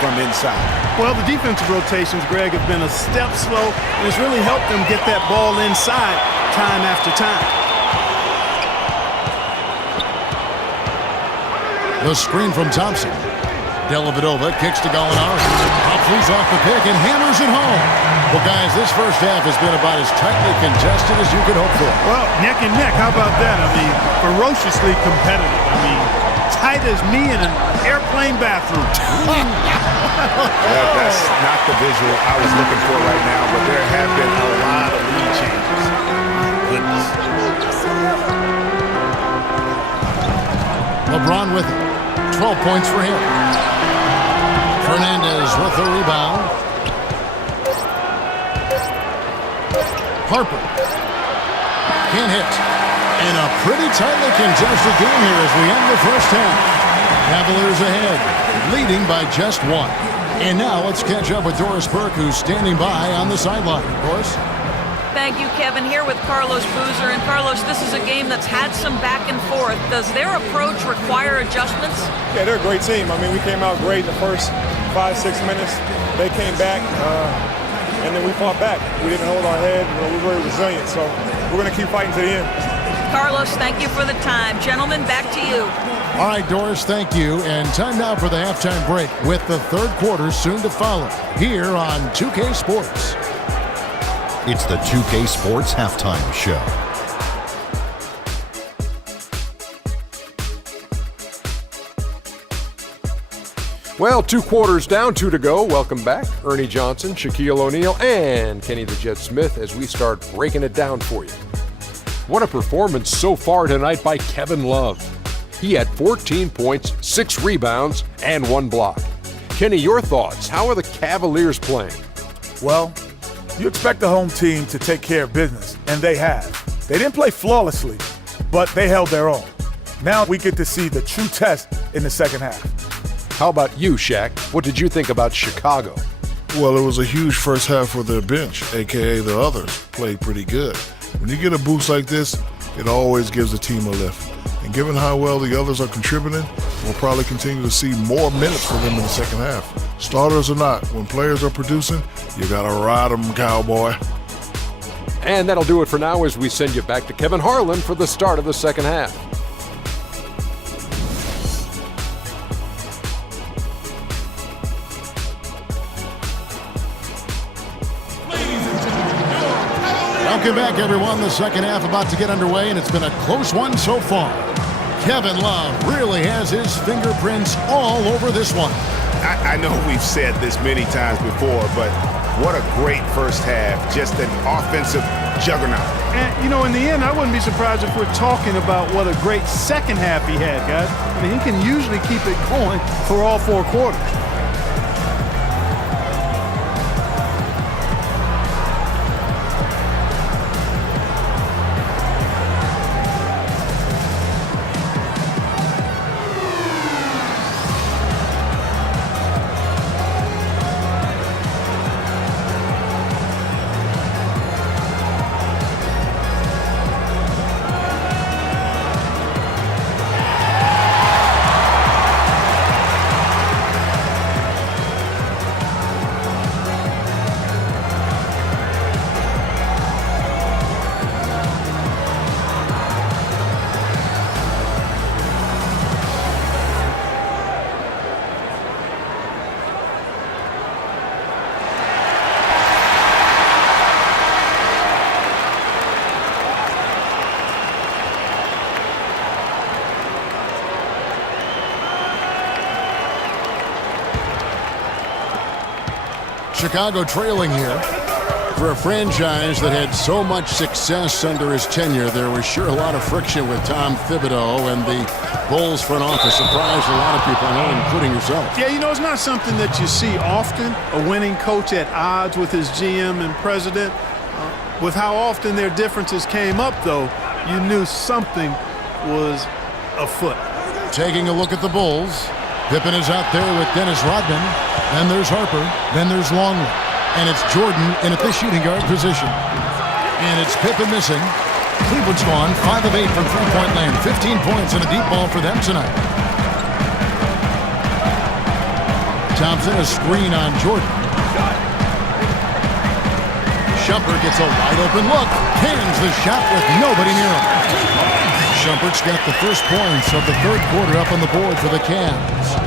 from inside. Well, the defensive rotations, Greg, have been a step slow, and it's really helped them get that ball inside time after time. The screen from Thompson. Dellavedova kicks to Gallinari. Flees off the pick and hammers it home. Well, guys, this first half has been about as tightly contested as you could hope for. Well, neck and neck. How about that? I mean, ferociously competitive. I mean, tight as me in an airplane bathroom. That's not the visual I was looking for right now, but there have been a lot of lead changes. Goodness. LeBron with it. 12 points for him. Fernandez with the rebound. Harper. Can't hit. And a pretty tightly contested game here as we end the first half. Cavaliers ahead, leading by just 1. And now let's catch up with Doris Burke, who's standing by on the sideline. Doris? Thank you, Kevin. Here with Carlos Boozer. And Carlos, this is a game that's had some back and forth. Does their approach require adjustments? Yeah, they're a great team. I mean, we came out great in the first 5-6 minutes. They came back, and then we fought back. We didn't hold our head. We were very resilient. So we're going to keep fighting to the end. Carlos, thank you for the time. Gentlemen, back to you. All right, Doris, thank you. And time now for the halftime break with the third quarter soon to follow here on 2K Sports. It's the 2K Sports Halftime Show. Well, 2 quarters down, 2 to go. Welcome back. Ernie Johnson, Shaquille O'Neal, and Kenny the Jet Smith as we start breaking it down for you. What a performance so far tonight by Kevin Love. He had 14 points, 6 rebounds, and 1 block. Kenny, your thoughts? How are the Cavaliers playing? Well, you expect the home team to take care of business, and they have. They didn't play flawlessly, but they held their own. Now we get to see the true test in the second half. How about you, Shaq? What did you think about Chicago? Well, it was a huge first half for their bench, a.k.a. the others. Played pretty good. When you get a boost like this, it always gives the team a lift. And given how well the others are contributing, we'll probably continue to see more minutes for them in the second half. Starters or not, when players are producing, you got to ride them, cowboy. And that'll do it for now as we send you back to Kevin Harlan for the start of the second half. Welcome back, everyone. The second half about to get underway, and it's been a close one so far. Kevin Love really has his fingerprints all over this one. I know we've said this many times before, but what a great first half. Just an offensive juggernaut. And, you know, in the end, I wouldn't be surprised if we're talking about what a great second half he had, guys. I mean, he can usually keep it going for all 4 quarters. Chicago trailing here. For a franchise that had so much success under his tenure, there was sure a lot of friction with Tom Thibodeau, and the Bulls front office surprised a lot of people, I know, including yourself. Yeah, you know, it's not something that you see often, a winning coach at odds with his GM and president. With how often their differences came up, though, you knew something was afoot. Taking a look at the Bulls, Pippen is out there with Dennis Rodman. Then there's Harper. Then there's Longley. And it's Jordan in at the shooting guard position. And it's Pippen missing. Cleveland's gone 5 of 8 from three-point land. 15 points and a deep ball for them tonight. Thompson, a screen on Jordan. Shumpert gets a wide-open look. Cans the shot with nobody near him. Shumpert's got the first points of the third quarter up on the board for the Cavs.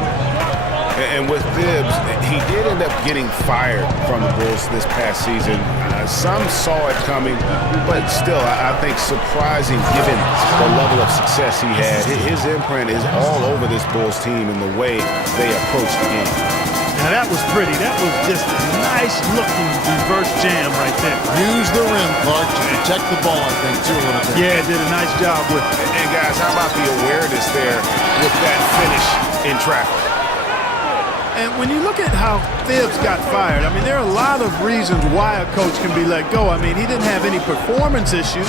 And with Thibs, he did end up getting fired from the Bulls this past season. Some saw it coming, but still, I think surprising given the level of success he had. His imprint is all over this Bulls team in the way they approach the game. Now that was pretty. That was just a nice-looking reverse jam right there. Use the rim, Clark, to protect the ball, I think, too, a little bit. Yeah, did a nice job with it. And guys, how about the awareness there with that finish in traffic? And when you look at how Thibs got fired, I mean, there are a lot of reasons why a coach can be let go. I mean, he didn't have any performance issues,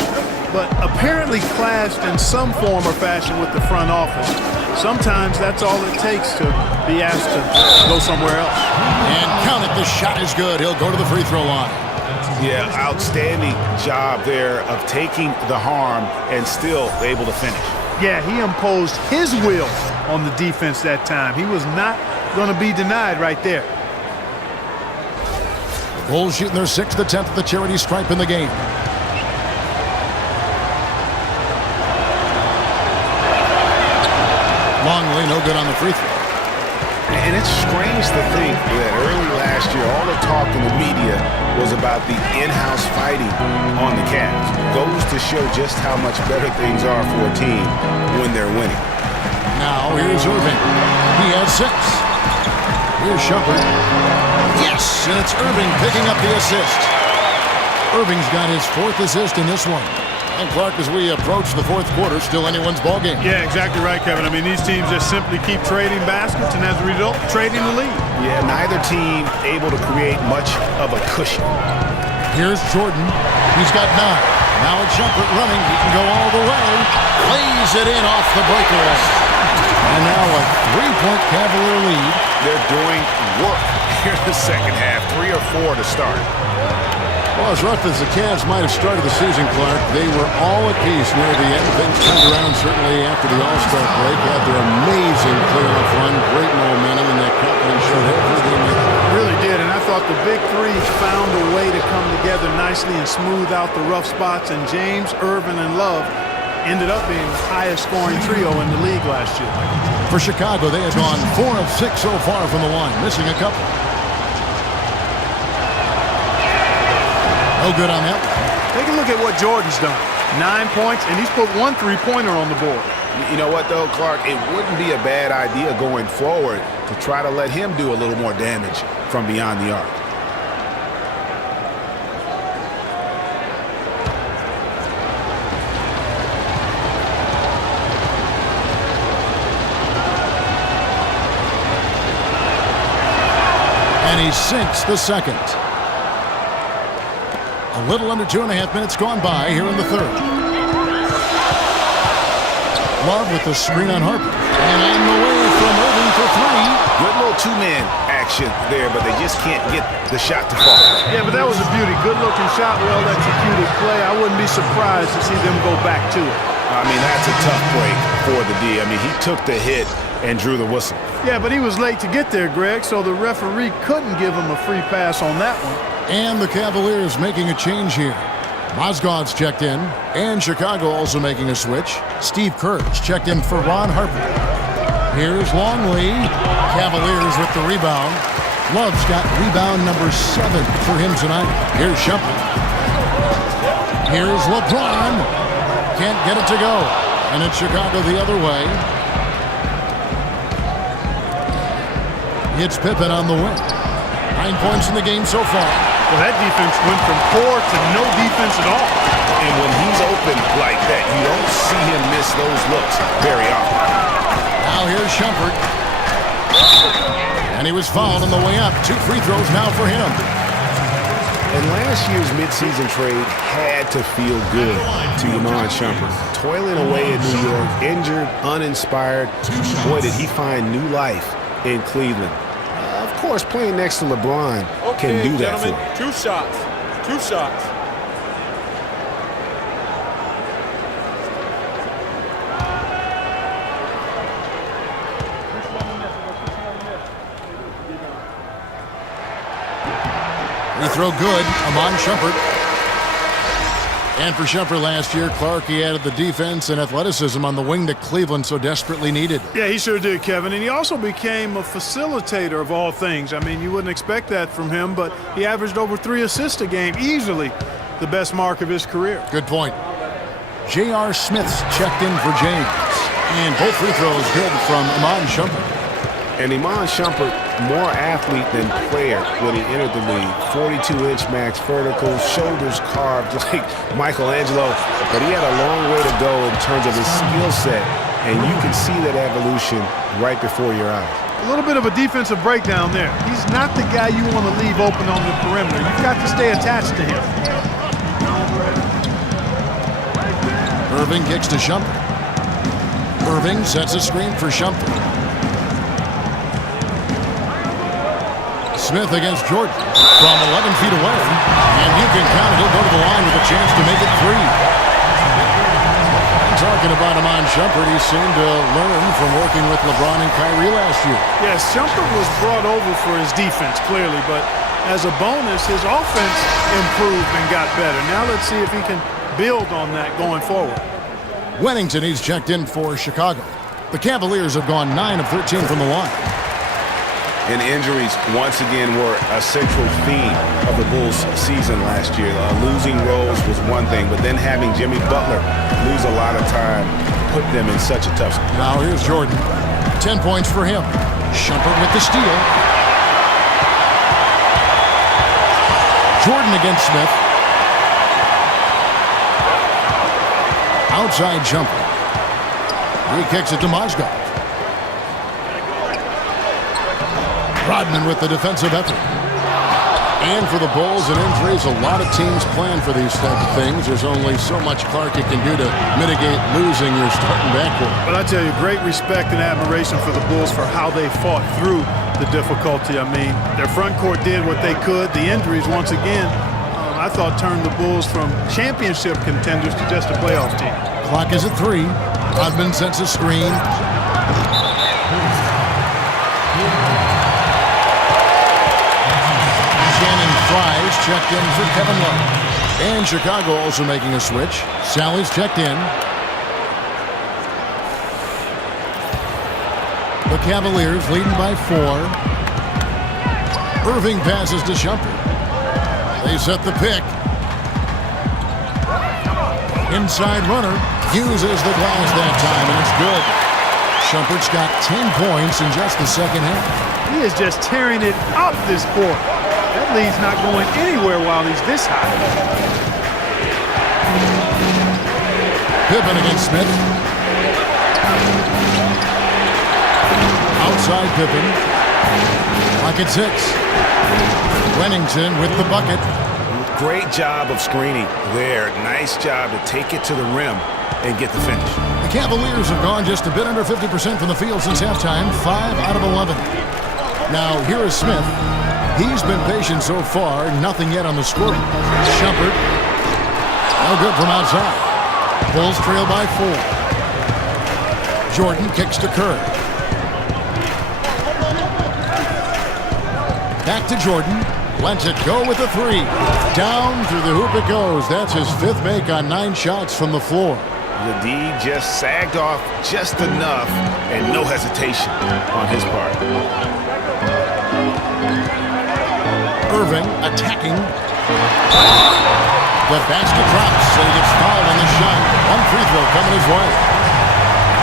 but apparently clashed in some form or fashion with the front office. Sometimes that's all it takes to be asked to go somewhere else. And count it, the shot is good. He'll go to the free throw line. Yeah, outstanding job there of taking the harm and still able to finish. Yeah, he imposed his will on the defense that time. He was not going to be denied right there. Bulls shooting their 6th attempt at the charity stripe in the game. Longley, no good on the free throw. And it's strange to think that early last year, all the talk in the media was about the in-house fighting on the Cavs. Goes to show just how much better things are for a team when they're winning. Now here's Irving. He has 6. Here's Shumpert. Yes, and it's Irving picking up the assist. Irving's got his 4th assist in this one. And Clark, as we approach the 4th quarter, still anyone's ball game. Yeah, exactly right, Kevin. I mean, these teams just simply keep trading baskets, and as a result, trading the lead. Yeah, neither team able to create much of a cushion. Here's Jordan. He's got 9. Now it's Shumpert running. He can go all the way. Lays it in off the breakaway. And now a 3-point Cavalier lead. They're doing work here in the second half. 3 or 4 to start. Well, as rough as the Cavs might have started the season, Clark, they were all at peace near the end. Things turned around certainly after the All-Star break. Had their amazing playoff run, great momentum, and that confidence showed everything. Really did, and I thought the big three found a way to come together nicely and smooth out the rough spots, and James, Irvin, and Love ended up being the highest scoring trio in the league last year. For Chicago, they had gone 4 of 6 so far from the line, missing a couple. No good on that one. Take a look at what Jordan's done. 9 points, and he's put 1 3-pointer on the board. You know what, though, Clark? It wouldn't be a bad idea going forward to try to let him do a little more damage from beyond the arc. And he sinks the second. A little under 2.5 minutes gone by here in the third. Love with the screen on Harper. And on the way from Irving for 3. Good little 2-man action there, but they just can't get the shot to fall. Yeah, but that was a beauty. Good-looking shot, well-executed play. I wouldn't be surprised to see them go back to it. I mean, that's a tough break for the D. I mean, he took the hit and drew the whistle. Yeah, but he was late to get there, Greg, so the referee couldn't give him a free pass on that one. And the Cavaliers making a change here. Mozgov's checked in, and Chicago also making a switch. Steve Kerr's checked in for Ron Harper. Here's Longley. Cavaliers with the rebound. Love's got rebound number 7 for him tonight. Here's Shumpert. Here's LeBron. Can't get it to go. And it's Chicago the other way. It's Pippen on the wing. 9 points in the game so far. Well, that defense went from poor to no defense at all. And when he's open like that, you don't see him miss those looks very often. Now here's Shumpert. And he was fouled on the way up. 2 free throws now for him. And last year's midseason trade had to feel good to Iman Shumpert. Toiling away in New York, injured, uninspired. Boy, did he find new life in Cleveland. Of course, playing next to LeBron can do that for him. 2 shots. 2 shots. Free throw good. Iman Shumpert. And for Shumpert last year, Clark, he added the defense and athleticism on the wing that Cleveland so desperately needed. Yeah, he sure did, Kevin. And he also became a facilitator of all things. I mean, you wouldn't expect that from him, but he averaged over 3 assists a game, easily the best mark of his career. Good point. J.R. Smith's checked in for James. And both free throws good from Iman Shumpert. And Iman Shumpert, more athlete than player when he entered the league. 42-inch max vertical, shoulders carved like Michelangelo. But he had a long way to go in terms of his skill set. And you can see that evolution right before your eyes. A little bit of a defensive breakdown there. He's not the guy you want to leave open on the perimeter. You've got to stay attached to him. Irving kicks to Shumpert. Irving sets a screen for Shumpert. Smith against Jordan from 11 feet away. And you can count it. He'll go to the line with a chance to make it 3. Talking about Iman Shumpert, he seemed to learn from working with LeBron and Kyrie last year. Yes, Shumpert was brought over for his defense, clearly. But as a bonus, his offense improved and got better. Now let's see if he can build on that going forward. Wennington, he's checked in for Chicago. The Cavaliers have gone 9 of 13 from the line. And injuries, once again, were a central theme of the Bulls' season last year. Losing Rose was one thing, but then having Jimmy Butler lose a lot of time put them in such a tough spot. Now here's Jordan. 10 points for him. Shumpert with the steal. Jordan against Smith. Outside Shumpert. He kicks it to Mozgov. Rodman with the defensive effort. And for the Bulls and injuries, a lot of teams plan for these type of things. There's only so much Clark you can do to mitigate losing your starting backcourt. But I tell you, great respect and admiration for the Bulls for how they fought through the difficulty. I mean, their front court did what they could. The injuries, once again, I thought turned the Bulls from championship contenders to just a playoff team. Clock is at 3. Rodman sets a screen. Fries checked in for Kevin Love. And Chicago also making a switch. Sally's checked in. The Cavaliers leading by 4. Irving passes to Shumpert. They set the pick. Inside runner uses the glass that time, and it's good. Shumpert's got 10 points in just the second half. He is just tearing it up this quarter. That lead's not going anywhere while he's this high. Pippen against Smith. Outside Pippen. Pocket 6. Wennington with the bucket. Great job of screening there. Nice job to take it to the rim and get the finish. The Cavaliers have gone just a bit under 50% from the field since halftime. 5 out of 11. Now here is Smith. He's been patient so far. Nothing yet on the scoreboard. Shumpert. No good from outside. Bulls trail by 4. Jordan kicks to Kerr. Back to Jordan. Lets it go with the 3. Down through the hoop it goes. That's his 5th make on 9 shots from the floor. The D just sagged off just enough and no hesitation on his part. Irving attacking. The basket drops, and he gets fouled on the shot. 1 free throw coming his way.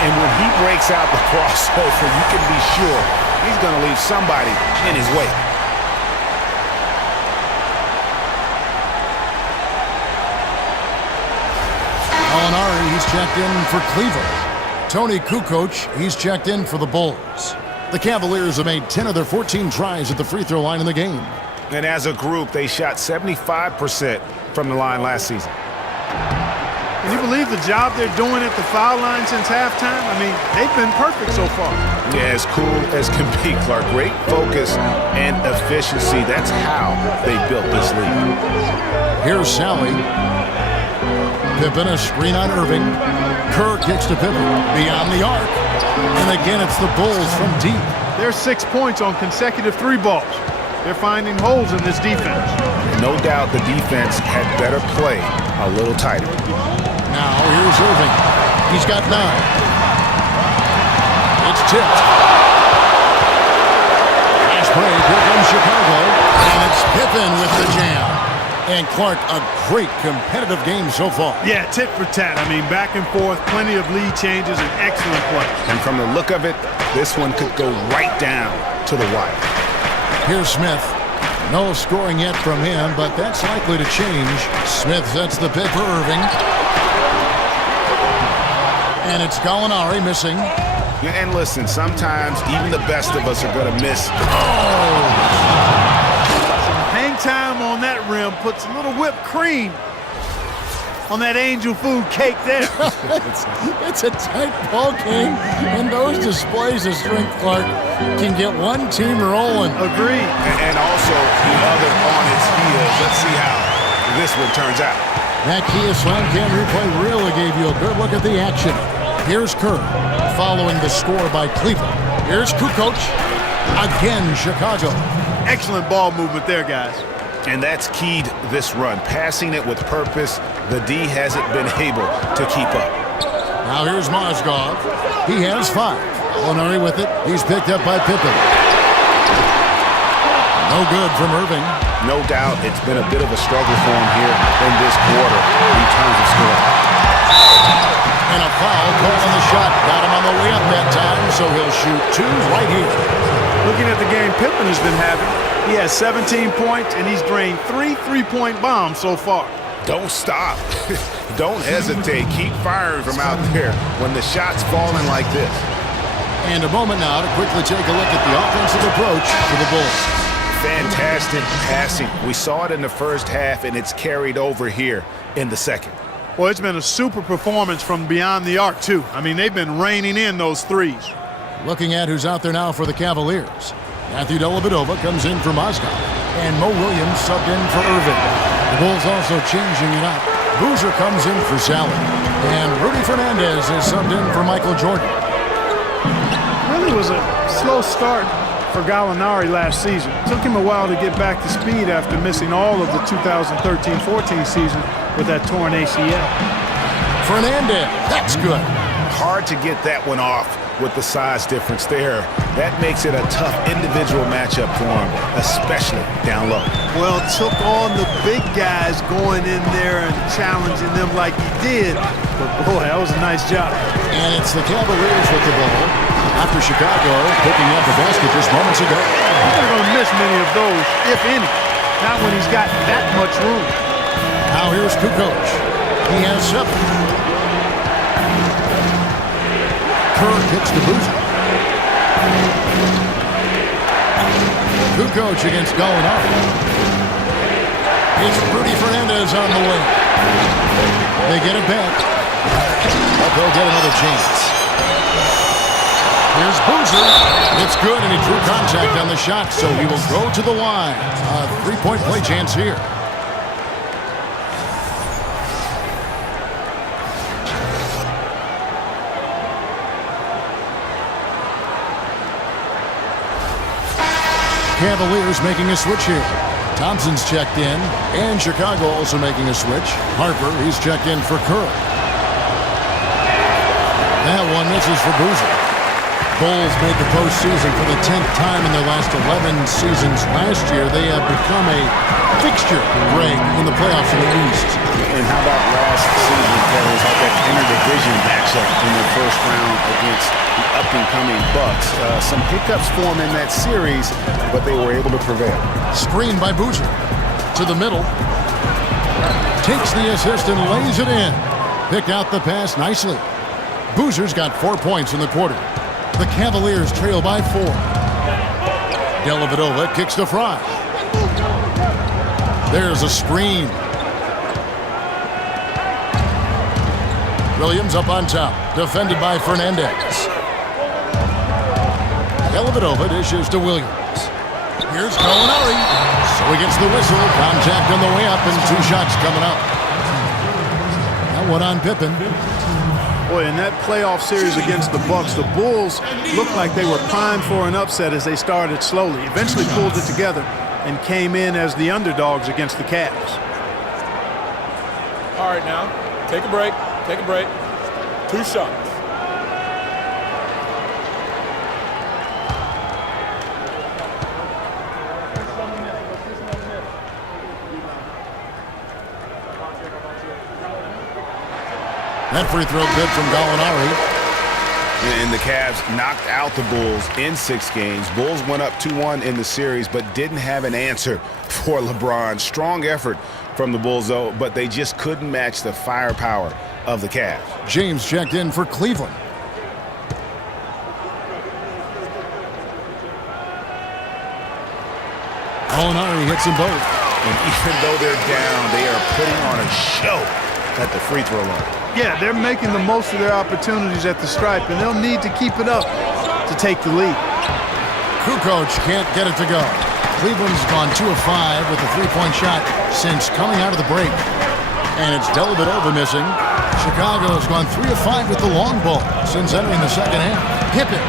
And when he breaks out the crossover, you can be sure he's going to leave somebody in his way. he's checked in for Cleveland. Tony Kukoc, he's checked in for the Bulls. The Cavaliers have made 10 of their 14 tries at the free throw line in the game. And as a group, they shot 75% from the line last season. Can you believe the job they're doing at the foul line since halftime? I mean, they've been perfect so far. Yeah, as cool as can be, Clark. Great focus and efficiency. That's how they built this league. Here's Sally. Pippen, a screen on Irving. Kerr kicks to Pippen beyond the arc. And again, it's the Bulls from deep. There's 6 points on consecutive 3 balls. They're finding holes in this defense. No doubt the defense had better play a little tighter. Now here's Irving. He's got 9. It's tipped. Fast break. Here comes Chicago. And it's Pippen with the jam. And Clark, a great competitive game so far. Yeah, tit for tat. I mean, back and forth, plenty of lead changes, and excellent play. And from the look of it, this one could go right down to the wire. Here's Smith. No scoring yet from him, but that's likely to change. Smith sets the pick for Irving. And it's Gallinari missing. Yeah, and listen, sometimes even the best of us are going to miss. Hang time on that rim puts a little whipped cream on that angel food cake there. it's a tight ball game, and those displays of strength, Clark, can get one team rolling. Agreed. And also the other on its heels. Let's see how this one turns out. That Kia Slam Cam replay really gave you a good look at the action. Here's Kerr following the score by Cleveland. Here's Kukoc. Again, Chicago. Excellent ball movement there, guys. And that's keyed this run. Passing it with purpose. The D hasn't been able to keep up. Now here's Mozgov. He has 5. Gallinari with it. He's picked up by Pippen. No good from Irving. No doubt it's been a bit of a struggle for him here in this quarter in terms of scoring. And a foul call on the shot. Got him on the way up that time, so he'll shoot 2 right here. Looking at the game Pippen has been having, he has 17 points, and he's drained 3 3-point bombs so far. Don't stop. Don't hesitate. Keep firing from out there when the shot's falling like this. And a moment now to quickly take a look at the offensive approach for the Bulls. Fantastic passing. We saw it in the first half, and it's carried over here in the second. Well, it's been a super performance from beyond the arc, too. I mean, they've been raining in those threes. Looking at who's out there now for the Cavaliers. Matthew Dellavedova comes in for Mozgov. And Mo Williams subbed in for Irving. The Bulls also changing it up. Boozer comes in for Sally. And Rudy Fernandez is subbed in for Michael Jordan. Really was a slow start for Gallinari last season. It took him a while to get back to speed after missing all of the 2013-14 season with that torn ACL. Fernandez, that's good. Hard to get that one off with the size difference there. That makes it a tough individual matchup for him, especially down low. Well, took on the big guys going in there and challenging them like he did. But boy, that was a nice job. And it's the Cavaliers with the ball after Chicago picking up the basket just moments ago. He's not going to miss many of those, if any. Not when he's got that much room. Now here's Kukoc. He has 7. Kerr kicks to Boozer. Kukoc against Gallinari. It's Rudy Fernandez on the way. They get it back. But they'll get another chance. Here's Boozer. It's good, and he drew contact on the shot, so he will go to the line. A 3-point play chance here. Cavaliers making a switch here. Thompson's checked in, and Chicago also making a switch. Harper, he's checked in for Kerr. That one misses for Boozer. Bulls made the postseason for the 10th time in their last 11 seasons. Last year, they have become a fixture, Greg, in the playoffs in the East. And how about last season, fellas? How that interdivision matchup in the first round against the up-and-coming Bucks. Some hiccups for them in that series, but they were able to prevail. Screen by Boozer. To the middle. Takes the assist and lays it in. Picked out the pass nicely. Boozer's got 4 points in the quarter. The Cavaliers trail by 4. Dellavedova kicks to Fry. There's a screen. Williams up on top, defended by Fernandez. Dellavedova dishes to Williams. Here's Gallinari. So he gets the whistle. Contact on the way up and 2 shots coming up. Now one on Pippen. Boy, in that playoff series against the Bucks, the Bulls looked like they were primed for an upset as they started slowly. Eventually pulled it together and came in as the underdogs against the Cavs. All right, now, take a break. Take a break. 2 shots. That free throw good from Gallinari. And the Cavs knocked out the Bulls in 6 games. Bulls went up 2-1 in the series, but didn't have an answer for LeBron. Strong effort from the Bulls, though, but they just couldn't match the firepower of the Cavs. James checked in for Cleveland. Gallinari hits them both. And even though they're down, they are putting on a show at the free throw line. Yeah, they're making the most of their opportunities at the stripe, and they'll need to keep it up to take the lead. Kukoc can't get it to go. Cleveland's gone 2 of 5 with a 3-point shot since coming out of the break. And it's Dellavedova missing. Chicago's gone 3 of 5 with the long ball since entering the second half. Pippen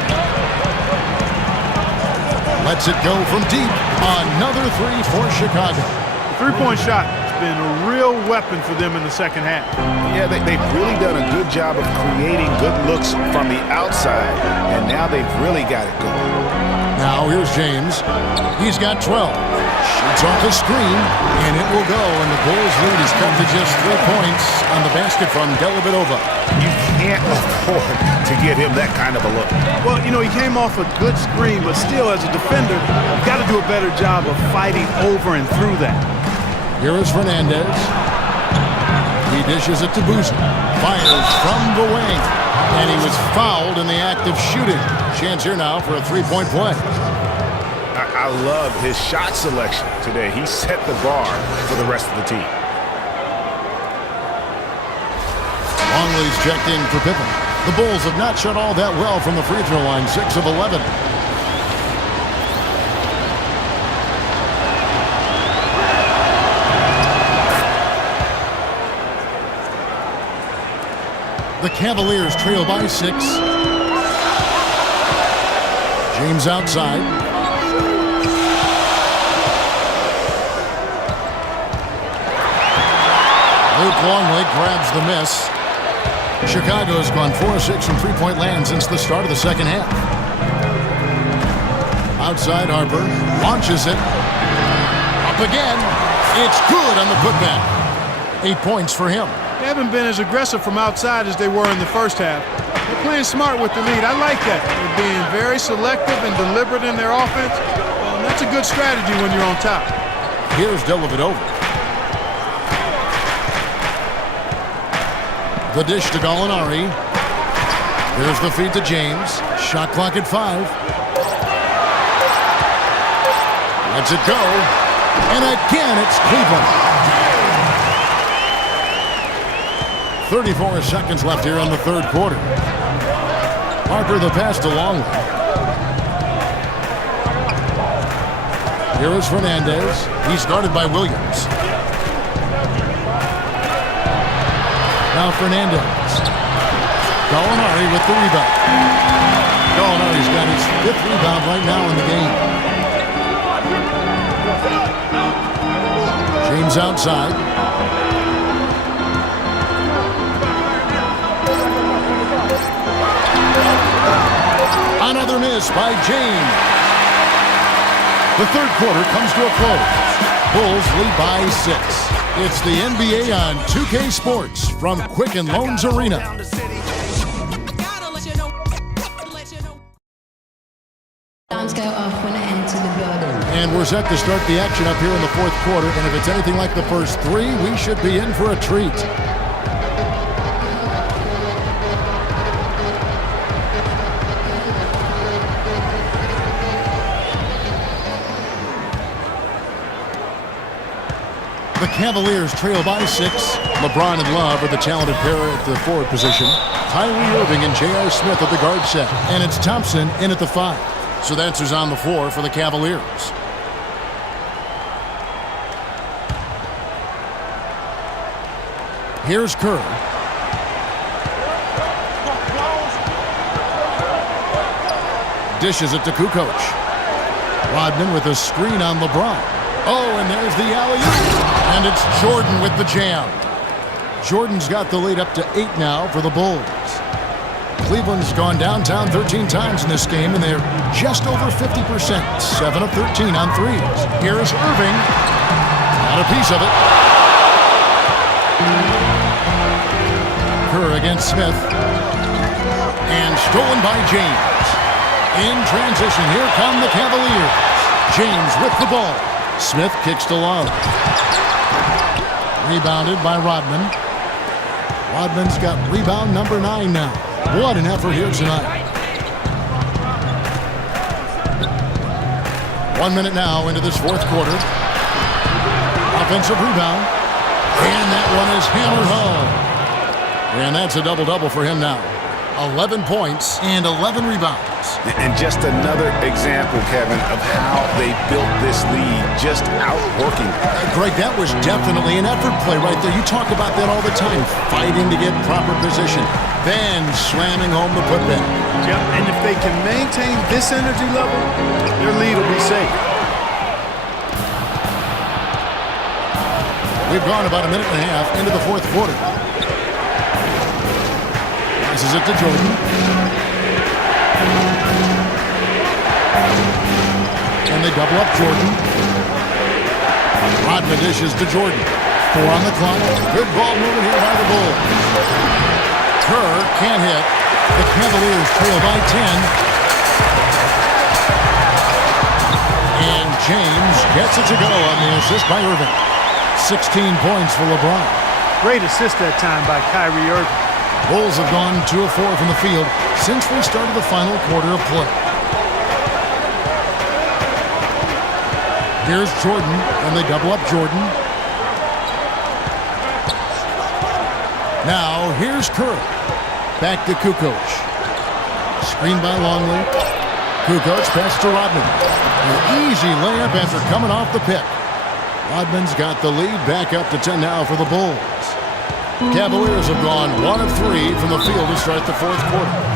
lets it go from deep. Another 3 for Chicago. The 3-point shot has been a real weapon for them in the second half. Yeah, they've really done a good job of creating good looks from the outside, and now they've really got it going. Now here's James. He's got 12. Shoots off the screen, and it will go, and the Bulls' lead is cut to just 3 points on the basket from Dellavedova. You can't afford to get him that kind of a look. Well, you know, he came off a good screen, but still, as a defender, you've got to do a better job of fighting over and through that. Here is Fernandez. He dishes it to Boozer. Fires from the wing. And he was fouled in the act of shooting. Chance here now for a 3-point play. I love his shot selection today. He set the bar for the rest of the team. Longley's checked in for Pippen. The Bulls have not shot all that well from the free throw line. 6 of 11. The Cavaliers trail by 6. James outside. Luke Longley grabs the miss. Chicago's gone 4-6 from 3-point land since the start of the second half. Outside Harper launches it. Up again. It's good on the putback. 8 points for him. They haven't been as aggressive from outside as they were in the first half. They're playing smart with the lead. I like that. They're being very selective and deliberate in their offense. And that's a good strategy when you're on top. Here's Dellavedova. The dish to Gallinari. Here's the feed to James. Shot clock at 5. Lets it go. And again, it's Cleveland. 34 seconds left here in the third quarter. Harper the pass to Longley. Here is Fernandez. He's guarded by Williams. Now Fernandez. Gallinari with the rebound. Gallinari's got his 5th rebound right now in the game. James outside. Another miss by James. The third quarter comes to a close. Bulls lead by 6. It's the NBA on 2K Sports from Quicken Loans Arena. Alarms go off when I enter the building. And we're set to start the action up here in the fourth quarter. And if it's anything like the first 3, we should be in for a treat. The Cavaliers trail by 6. LeBron and Love are the talented pair at the forward position. Kyrie Irving and J.R. Smith at the guard set. And it's Thompson in at the 5. So that's who's on the floor for the Cavaliers. Here's Kerr. Dishes it to Kukoc. Rodman with a screen on LeBron. Oh, and there's the alley-oop. And it's Jordan with the jam. Jordan's got the lead up to 8 now for the Bulls. Cleveland's gone downtown 13 times in this game, and they're just over 50%. 7 of 13 on threes. Here's Irving. Got a piece of it. Kerr against Smith. And stolen by James. In transition, here come the Cavaliers. James with the ball. Smith kicks to Love. Rebounded by Rodman. Rodman's got rebound number 9 now. What an effort here tonight. 1 minute now into this fourth quarter. Offensive rebound. And that one is hammered home. And that's a double-double for him now. 11 points and 11 rebounds. And just another example, Kevin, of how they built this lead, just outworking. Greg, that was definitely an effort play right there. You talk about that all the time, fighting to get proper position, then slamming home the putback. Yep, and if they can maintain this energy level, their lead will be safe. We've gone about a minute and a half into the fourth quarter. Passes it to Jordan. And they double up Jordan. Rodman dishes to Jordan. 4 on the clock. Good ball movement here by the Bulls. Kerr can't hit. The Cavaliers trail by 10. And James gets it to go on the assist by Irving. 16 points for LeBron. Great assist that time by Kyrie Irving. Bulls have gone 2 of 4 from the field since we started the final quarter of play. Here's Jordan, and they double up Jordan. Now, here's Kerr. Back to Kukoc. Screen by Longley. Kukoc pass to Rodman. An easy layup after coming off the pick. Rodman's got the lead back up to 10 now for the Bulls. Cavaliers have gone 1 of 3 from the field to start the fourth quarter.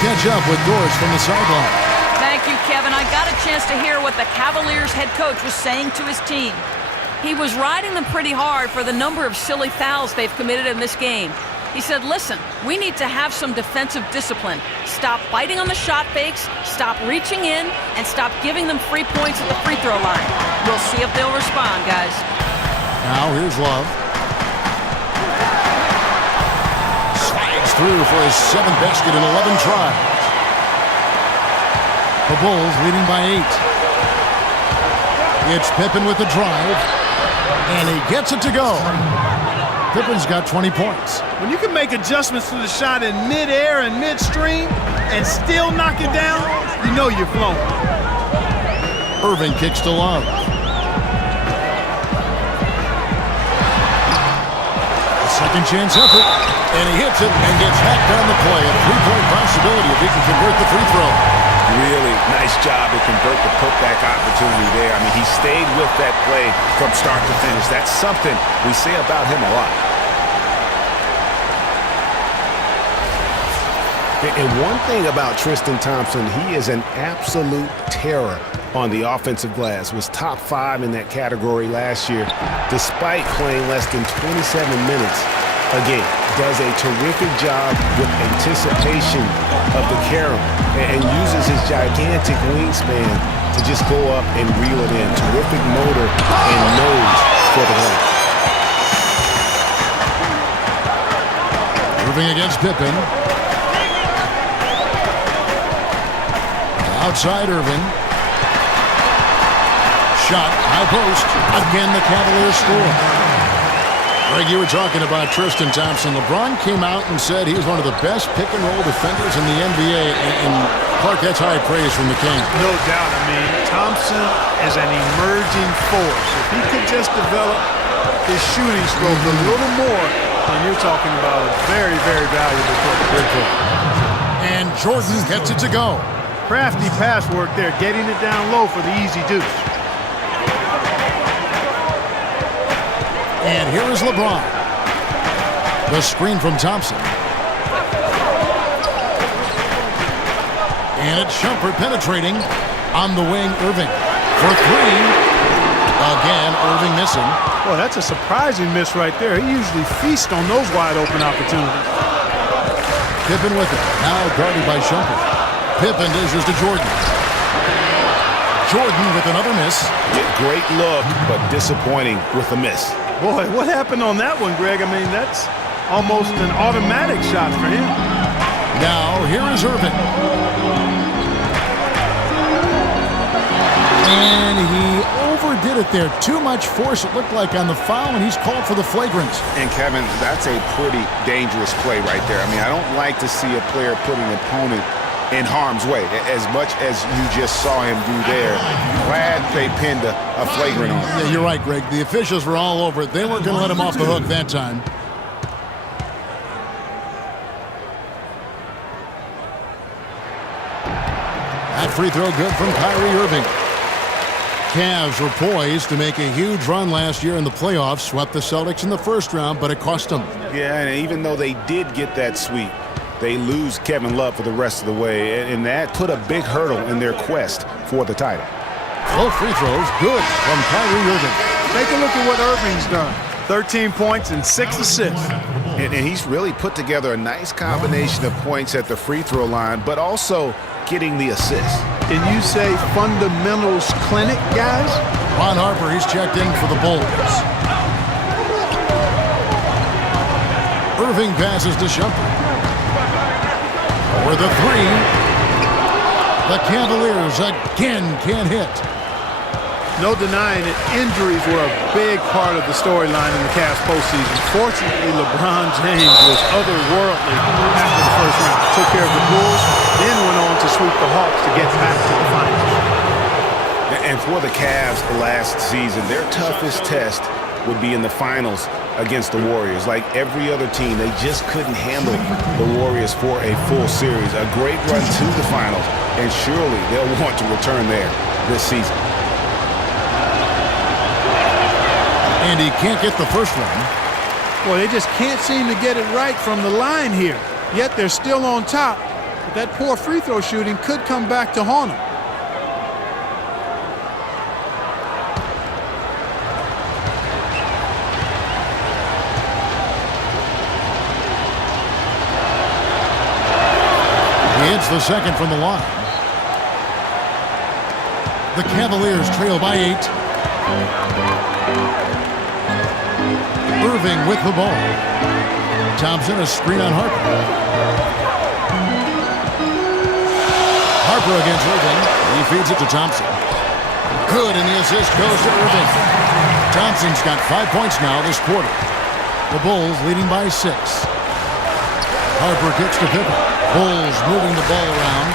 Catch up with Doris from the sideline. Thank you, Kevin. I got a chance to hear what the Cavaliers head coach was saying to his team. He was riding them pretty hard for the number of silly fouls they've committed in this game. He said, listen, we need to have some defensive discipline. Stop biting on the shot fakes, stop reaching in, and stop giving them free points at the free throw line. We'll see if they'll respond, guys. Now here's Love. Through for his 7th basket in 11 tries. The Bulls leading by 8. It's Pippen with the drive, and he gets it to go. Pippen's got 20 points. When you can make adjustments to the shot in midair and midstream and still knock it down, you know you're flowing. Irving kicks to Love. Second chance effort, and he hits it and gets hacked on the play. A 3-point possibility if he can convert the free throw. Really nice job to convert the putback opportunity there. I mean, he stayed with that play from start to finish. That's something we say about him a lot. And one thing about Tristan Thompson, he is an absolute terror on the offensive glass. Was top 5 in that category last year, despite playing less than 27 minutes a game. Does a terrific job with anticipation of the carom and uses his gigantic wingspan to just go up and reel it in. Terrific motor and nose for the line. Moving against Pippen. Outside Irving. Shot, high post. Again, the Cavaliers score. Greg, you were talking about Tristan Thompson. LeBron came out and said he's one of the best pick-and-roll defenders in the NBA. And Clark, that's high praise from the King. No doubt. I mean, Thompson is an emerging force. If he could just develop his shooting stroke a little more, then you're talking about a very, very valuable player. And Jordan gets it to go. Crafty pass work there, getting it down low for the easy deuce. And here is LeBron. The screen from Thompson. And it's Shumpert penetrating on the wing. Irving for 3. Again, Irving missing. Well, that's a surprising miss right there. He usually feasts on those wide open opportunities. Pippen with it. Now guarded by Shumpert. Pippen dishes to Jordan. Jordan with another miss. Great look, but disappointing with the miss. Boy, what happened on that one, Greg? I mean, that's almost an automatic shot for him. Now, here is Irving. And he overdid it there. Too much force, it looked like, on the foul, and he's called for the flagrant. And, Kevin, that's a pretty dangerous play right there. I mean, I don't like to see a player put an opponent in harm's way, as much as you just saw him do there. Glad they pinned a flagrant on him. Yeah, you're right, Greg. The officials were all over it. They weren't going to let him off the hook that time. That free throw good from Kyrie Irving. Cavs were poised to make a huge run last year in the playoffs. Swept the Celtics in the first round, but it cost them. Yeah, and even though they did get that sweep, they lose Kevin Love for the rest of the way, and that put a big hurdle in their quest for the title. Both free throws good from Kyrie Irving. Take a look at what Irving's done. 13 points and 6 assists. And he's really put together a nice combination of points at the free throw line, but also getting the assist. Can you say fundamentals clinic, guys? Ron Harper, he's checked in for the Bulls. Irving passes to Shumpert. For the 3. The Cavaliers again can't hit. No denying it, injuries were a big part of the storyline in the Cavs postseason. Fortunately, LeBron James was otherworldly after the first round. Took care of the Bulls, then went on to sweep the Hawks to get back to the finals. And for the Cavs last season, their toughest test would be in the finals against the Warriors. Like every other team, they just couldn't handle the Warriors for a full series. A great run to the finals, and surely they'll want to return there this season. And he can't get the first one. Well, they just can't seem to get it right from the line here. Yet they're still on top. But that poor free throw shooting could come back to haunt them. He hits the second from the line. The Cavaliers trail by 8. Irving with the ball. Thompson, a screen on Harper. Harper against Irving. He feeds it to Thompson. Good, and the assist goes to Irving. Thompson's got 5 points now this quarter. The Bulls leading by 6. Harper kicks to Pippen. Bulls moving the ball around.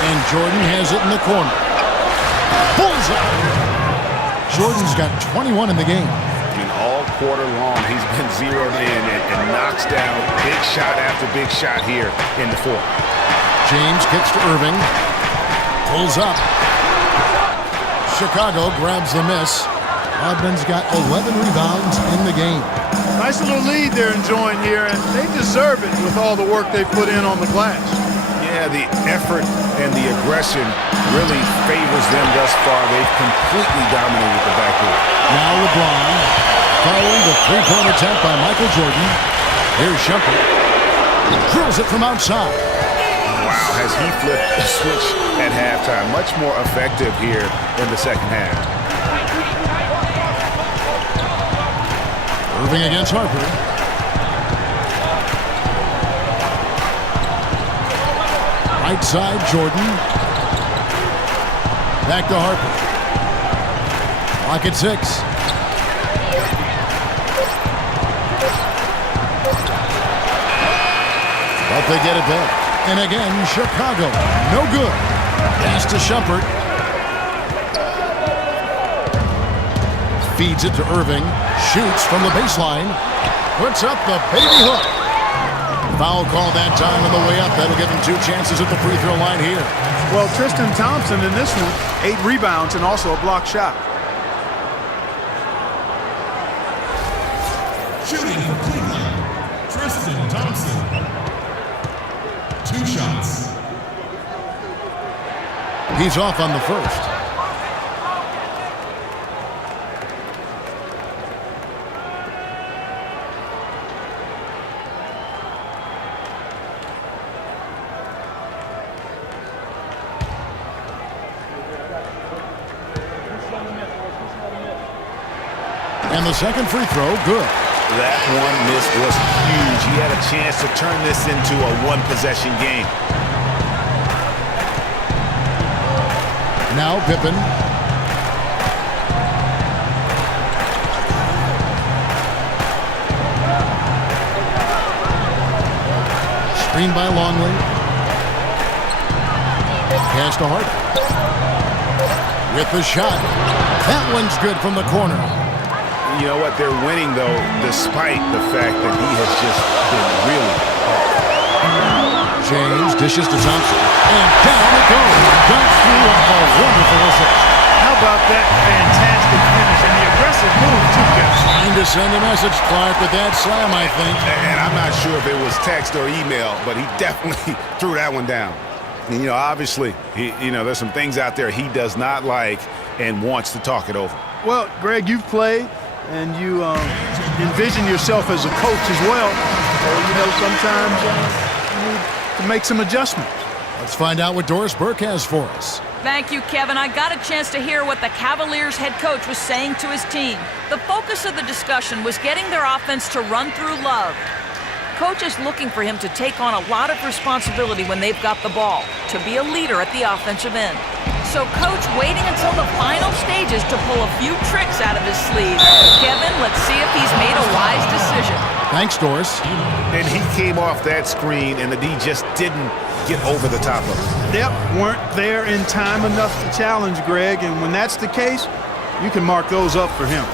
And Jordan has it in the corner. Bullseye! Jordan's got 21 in the game. And all quarter long, he's been zeroed in and knocks down big shot after big shot here in the fourth. James kicks to Irving. Pulls up. Chicago grabs the miss. Rodman's got 11 rebounds in the game. Nice little lead they're enjoying here, and they deserve it with all the work they put in on the glass. Yeah, the effort and the aggression really favors them thus far. They've completely dominated the backcourt. Now LeBron following the three-point attempt by Michael Jordan. Here's Shumpert. Drills it from outside. Wow, has he flipped the switch at halftime. Much more effective here in the second half. Irving against Harper. Right side, Jordan. Back to Harper. Clock at 6. But they get it back. And again, Chicago, no good. Pass to Shumpert. Feeds it to Irving. Shoots from the baseline. Puts up the baby hook. Foul call that time on the way up. That'll give him 2 chances at the free throw line here. Well, Tristan Thompson in this one, 8 rebounds and also a block shot. Shooting for Cleveland, Tristan Thompson. 2 shots. He's off on the first. And the second free throw, good. That one miss was huge. He had a chance to turn this into a one-possession game. Now Pippen. Screen by Longley. Pass to Hart. With the shot. That one's good from the corner. You know what? They're winning, though, despite the fact that he has just been really hard. James dishes to Thompson. And down it goes. Dunked through off a wonderful assist. How about that fantastic finish and the aggressive move, too, guys? Trying to send a message, Clark, with that slam, I think. And I'm not sure if it was text or email, but he definitely threw that one down. And, you know, obviously, there's some things out there he does not like and wants to talk it over. Well, Greg, you've played, and you envision yourself as a coach as well. So, sometimes you need to make some adjustments. Let's find out what Doris Burke has for us. Thank you, Kevin. I got a chance to hear what the Cavaliers head coach was saying to his team. The focus of the discussion was getting their offense to run through Love. Coach is looking for him to take on a lot of responsibility when they've got the ball, to be a leader at the offensive end. So Coach waiting until the final stages to pull a few tricks out of his sleeve. Kevin, let's see if he's made a wise decision. Thanks, Doris. And he came off that screen, and the D just didn't get over the top of it. Yep, weren't there in time enough to challenge Greg, and when that's the case, you can mark those up for him.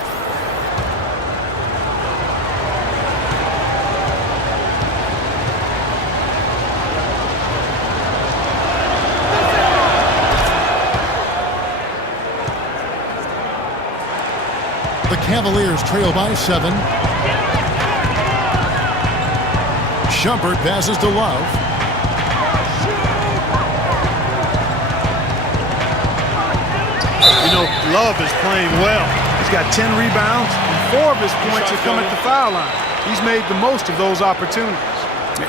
The Cavaliers trail by 7. Shumpert passes to Love. Love is playing well. He's got 10 rebounds, and 4 of his points have come at the foul line. He's made the most of those opportunities.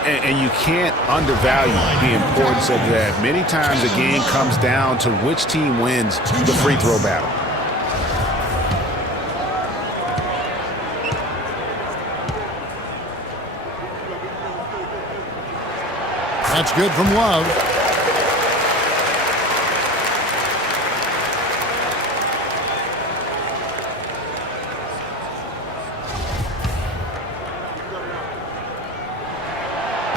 And you can't undervalue the importance of that. Many times a game comes down to which team wins the free throw battle. That's good from Love.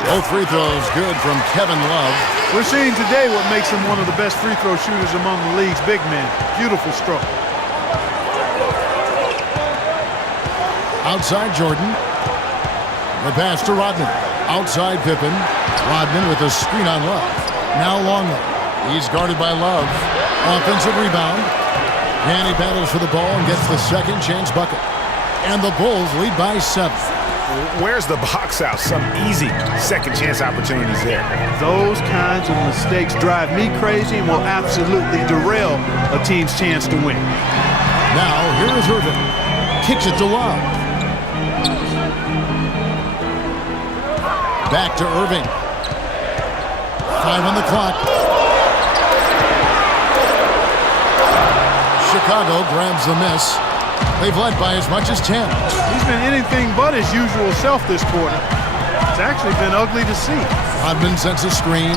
Both free throws good from Kevin Love. We're seeing today what makes him one of the best free throw shooters among the league's big men. Beautiful stroke. Outside Jordan. The pass to Rodman. Outside Pippen. Rodman with a screen on Love. Now Longley. He's guarded by Love. Offensive rebound. And he battles for the ball and gets the second chance bucket. And the Bulls lead by 7. Where's the box out? Some easy second chance opportunities there. Those kinds of mistakes drive me crazy and will absolutely derail a team's chance to win. Now, here is Irving. Kicks it to Love. Back to Irving. 5 on the clock. Chicago grabs the miss. They've led by as much as 10. He's been anything but his usual self this quarter. It's actually been ugly to see. Rodman sends a screen.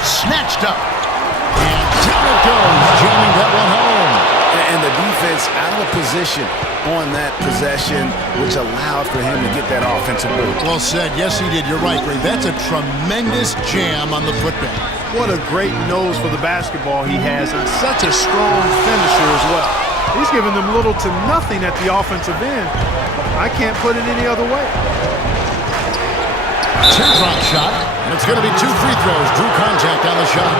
Snatched up. And down it goes, jamming that one home. And the defense out of position on that possession, which allowed for him to get that offensive board. Well said. Yes, he did. You're right, Ray. That's a tremendous jam on the putback. What a great nose for the basketball he has, and such a strong finisher as well. He's given them little to nothing at the offensive end. I can't put it any other way. Teardrop shot, and it's going to be 2 free throws. Drew contact on the shot.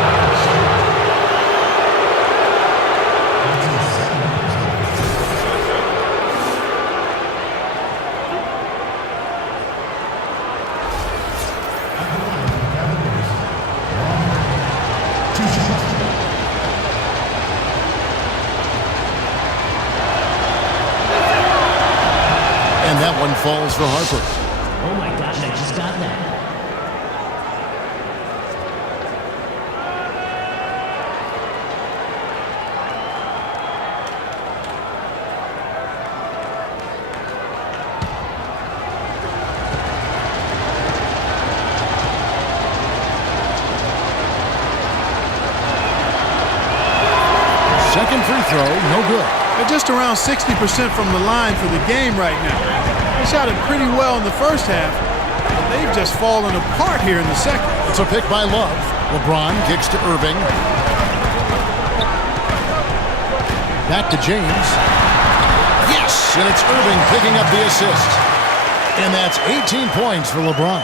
And that one falls for Harper. Oh my gosh, I just got that. Second free throw, no good. They're just around 60% from the line for the game right now. They shot it pretty well in the first half, but they've just fallen apart here in the second. It's a pick by Love. LeBron kicks to Irving. Back to James. Yes, and it's Irving picking up the assist. And that's 18 points for LeBron.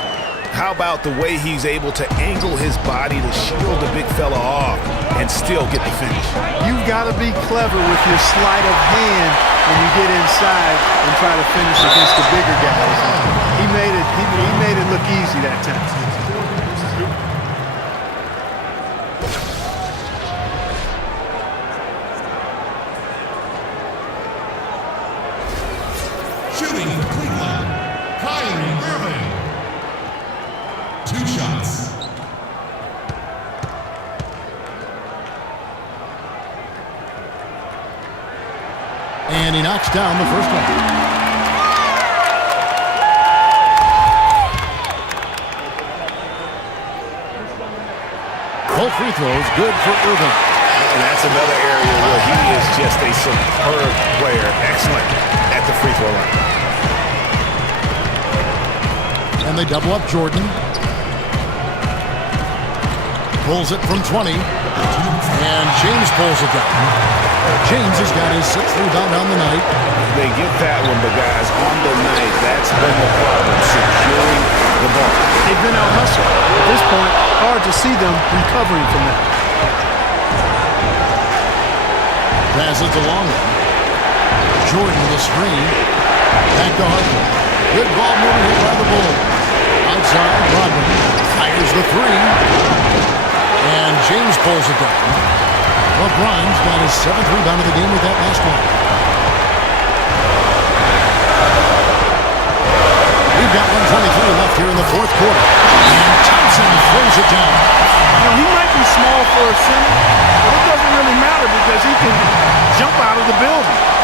How about the way he's able to angle his body to shield the big fella off and still get the finish? You've got to be clever with your sleight of hand when you get inside and try to finish against the bigger guys. He made it look easy that time. Shooting for Cleveland, Kyrie Irving. 2 shots. And he knocks down the first one. Both free throws good for Irving. And that's another area where he is just a superb player. Excellent at the free throw line. And they double up Jordan. Pulls it from 20. And James pulls it down. James has got his 6th rebound on the night. They get that one, but guys, on the night, that's been the problem, securing the ball. They've been out-hustled. At this point, hard to see them recovering from that. Passes to Longley. Jordan with a screen. Back to Harper. Good ball movement here by the Bulls. Outside, Rodman fires the 3. And James pulls it down. LeBron's got his 7th rebound of the game with that last one. We've got 1:23 left here in the 4th quarter. And Thompson throws it down. You know, he might be small for a center, but it doesn't really matter because he can jump out of the building.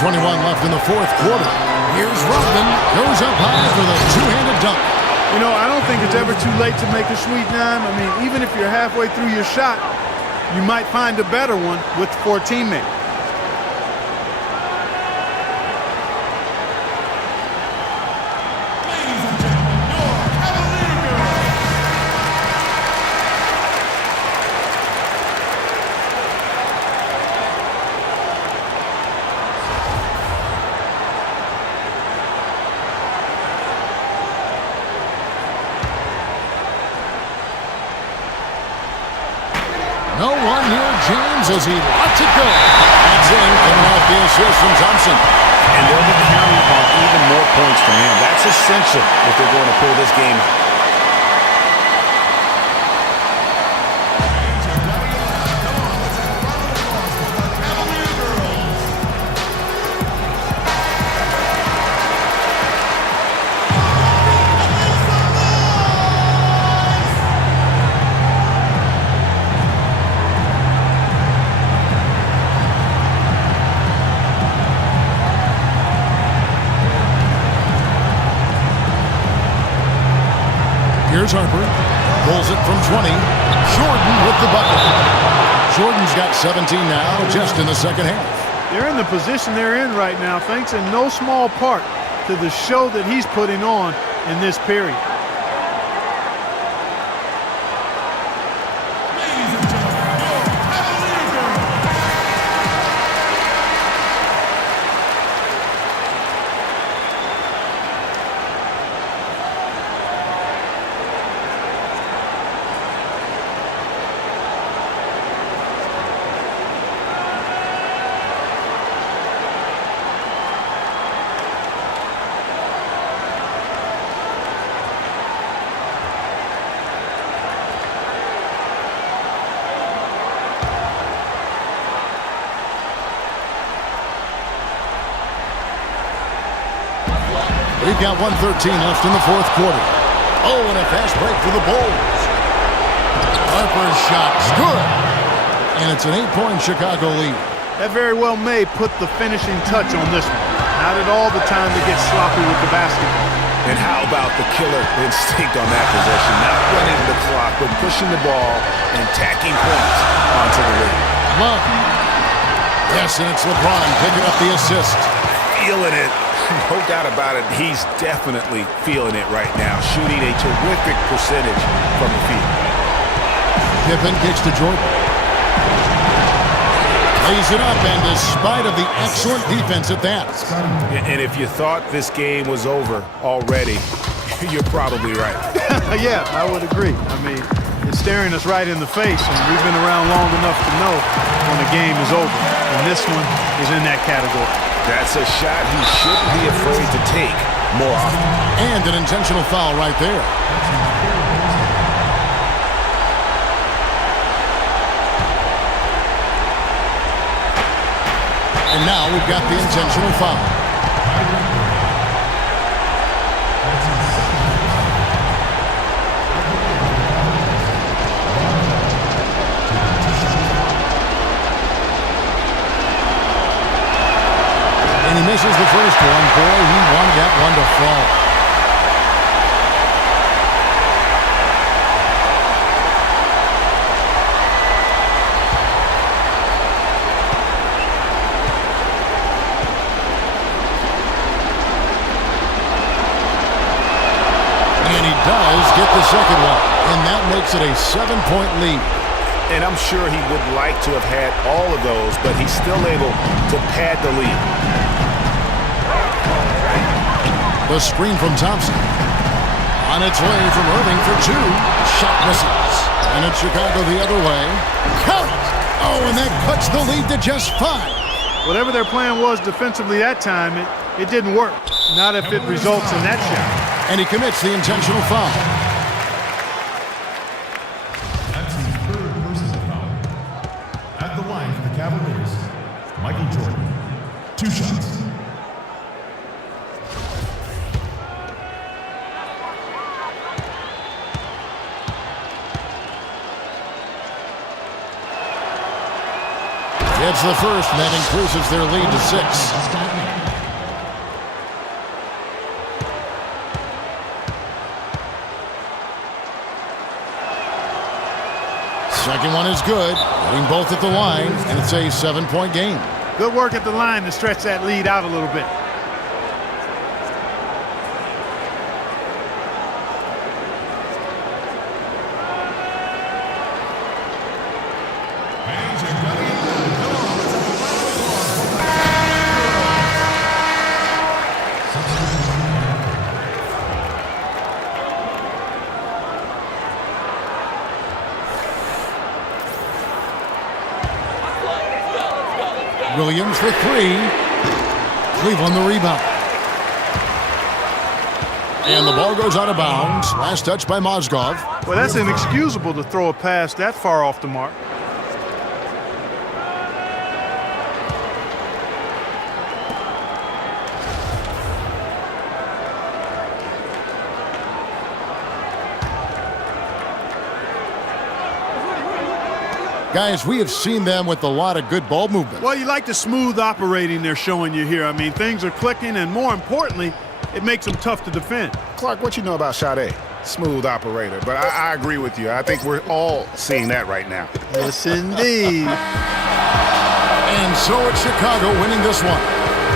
3:21 left in the fourth quarter. Here's Rodman. Goes up high for the two-handed dunk. You know, I don't think it's ever too late to make a sweet dime. I mean, even if you're halfway through your shot, you might find a better one for a teammate. No one near James as he lets it go. That's in, coming off the assist from Thompson. And they'll be counting on even more points from him. That's essential if they're going to pull this game out. Here's Harper. Pulls it from 20. Jordan with the bucket. Jordan's got 17 now, just in the second half. They're in the position they're in right now, thanks in no small part to the show that he's putting on in this period. We've got 1:13 left in the fourth quarter. Oh, and a fast break for the Bulls. Harper's shot's good. And it's an 8-point Chicago lead. That very well may put the finishing touch on this one. Not at all the time to get sloppy with the basketball. And how about the killer instinct on that possession? Not running the clock, but pushing the ball and tacking points onto the lead. Love. Yes, and it's LeBron picking up the assist. Feeling it. No doubt about it. He's definitely feeling it right now. Shooting a terrific percentage from the field. Pippen kicks to Jordan. Lays it up, and despite of the excellent defense at that. And if you thought this game was over already, you're probably right. Yeah, I would agree. I mean, it's staring us right in the face, and we've been around long enough to know when the game is over. And this one is in that category. That's a shot he shouldn't be afraid to take more often. And an intentional foul right there. And now we've got the intentional foul. And he misses the first one. Boy, he wanted that one to fall. And he does get the second one. And that makes it a 7-point lead. And I'm sure he would like to have had all of those, but he's still able to pad the lead. The screen from Thompson. On its way from Irving for two. Shot misses. And it's Chicago the other way. Count! Oh, and that cuts the lead to just 5. Whatever their plan was defensively that time, it didn't work. Not if it results in that shot. And he commits the intentional foul. That's his third personal foul. At the line for the Cavaliers, Michael Jordan. 2 shots. gets the first, and that increases their lead to 6. Second one is good. Hitting both at the line, and it's a 7-point game. Good work at the line to stretch that lead out a little bit. Williams for 3. Cleveland the rebound. And the ball goes out of bounds. Last touch by Mozgov. Well, that's inexcusable to throw a pass that far off the mark. Guys, we have seen them with a lot of good ball movement. Well, you like the smooth operating they're showing you here. I mean, things are clicking, and more importantly, it makes them tough to defend. Clark, what you know about Shady? Smooth operator. But I agree with you. I think we're all seeing that right now. Yes, indeed. And so it's Chicago winning this one.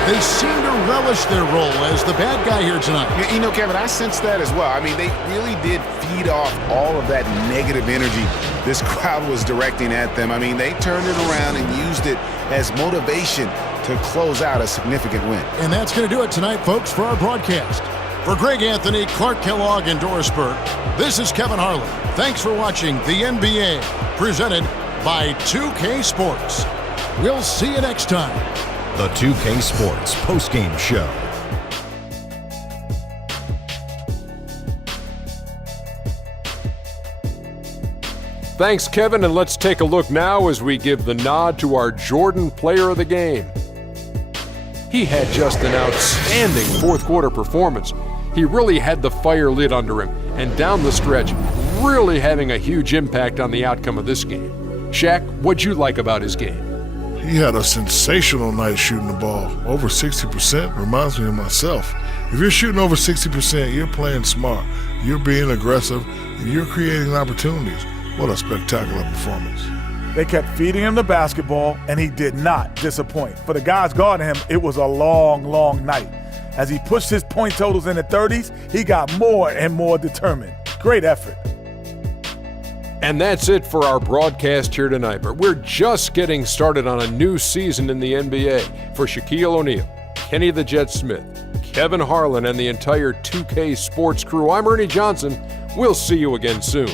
They seem to relish their role as the bad guy here tonight. You know, Kevin, I sense that as well. I mean, they really did feed off all of that negative energy this crowd was directing at them. I mean, they turned it around and used it as motivation to close out a significant win. And that's going to do it tonight, folks, for our broadcast. For Greg Anthony, Clark Kellogg, and Doris Burke, this is Kevin Harlan. Thanks for watching the NBA, presented by 2K Sports. We'll see you next time. The 2K Sports postgame show. Thanks, Kevin, and let's take a look now as we give the nod to our Jordan Player of the Game. He had just an outstanding fourth quarter performance. He really had the fire lit under him, and down the stretch, really having a huge impact on the outcome of this game. Shaq, what'd you like about his game? He had a sensational night shooting the ball. Over 60% reminds me of myself. If you're shooting over 60%, you're playing smart. You're being aggressive, and you're creating opportunities. What a spectacular performance. They kept feeding him the basketball, and he did not disappoint. For the guys guarding him, it was a long, long night. As he pushed his point totals in the 30s, he got more and more determined. Great effort. And that's it for our broadcast here tonight. But we're just getting started on a new season in the NBA. For Shaquille O'Neal, Kenny the Jet Smith, Kevin Harlan, and the entire 2K Sports crew, I'm Ernie Johnson. We'll see you again soon.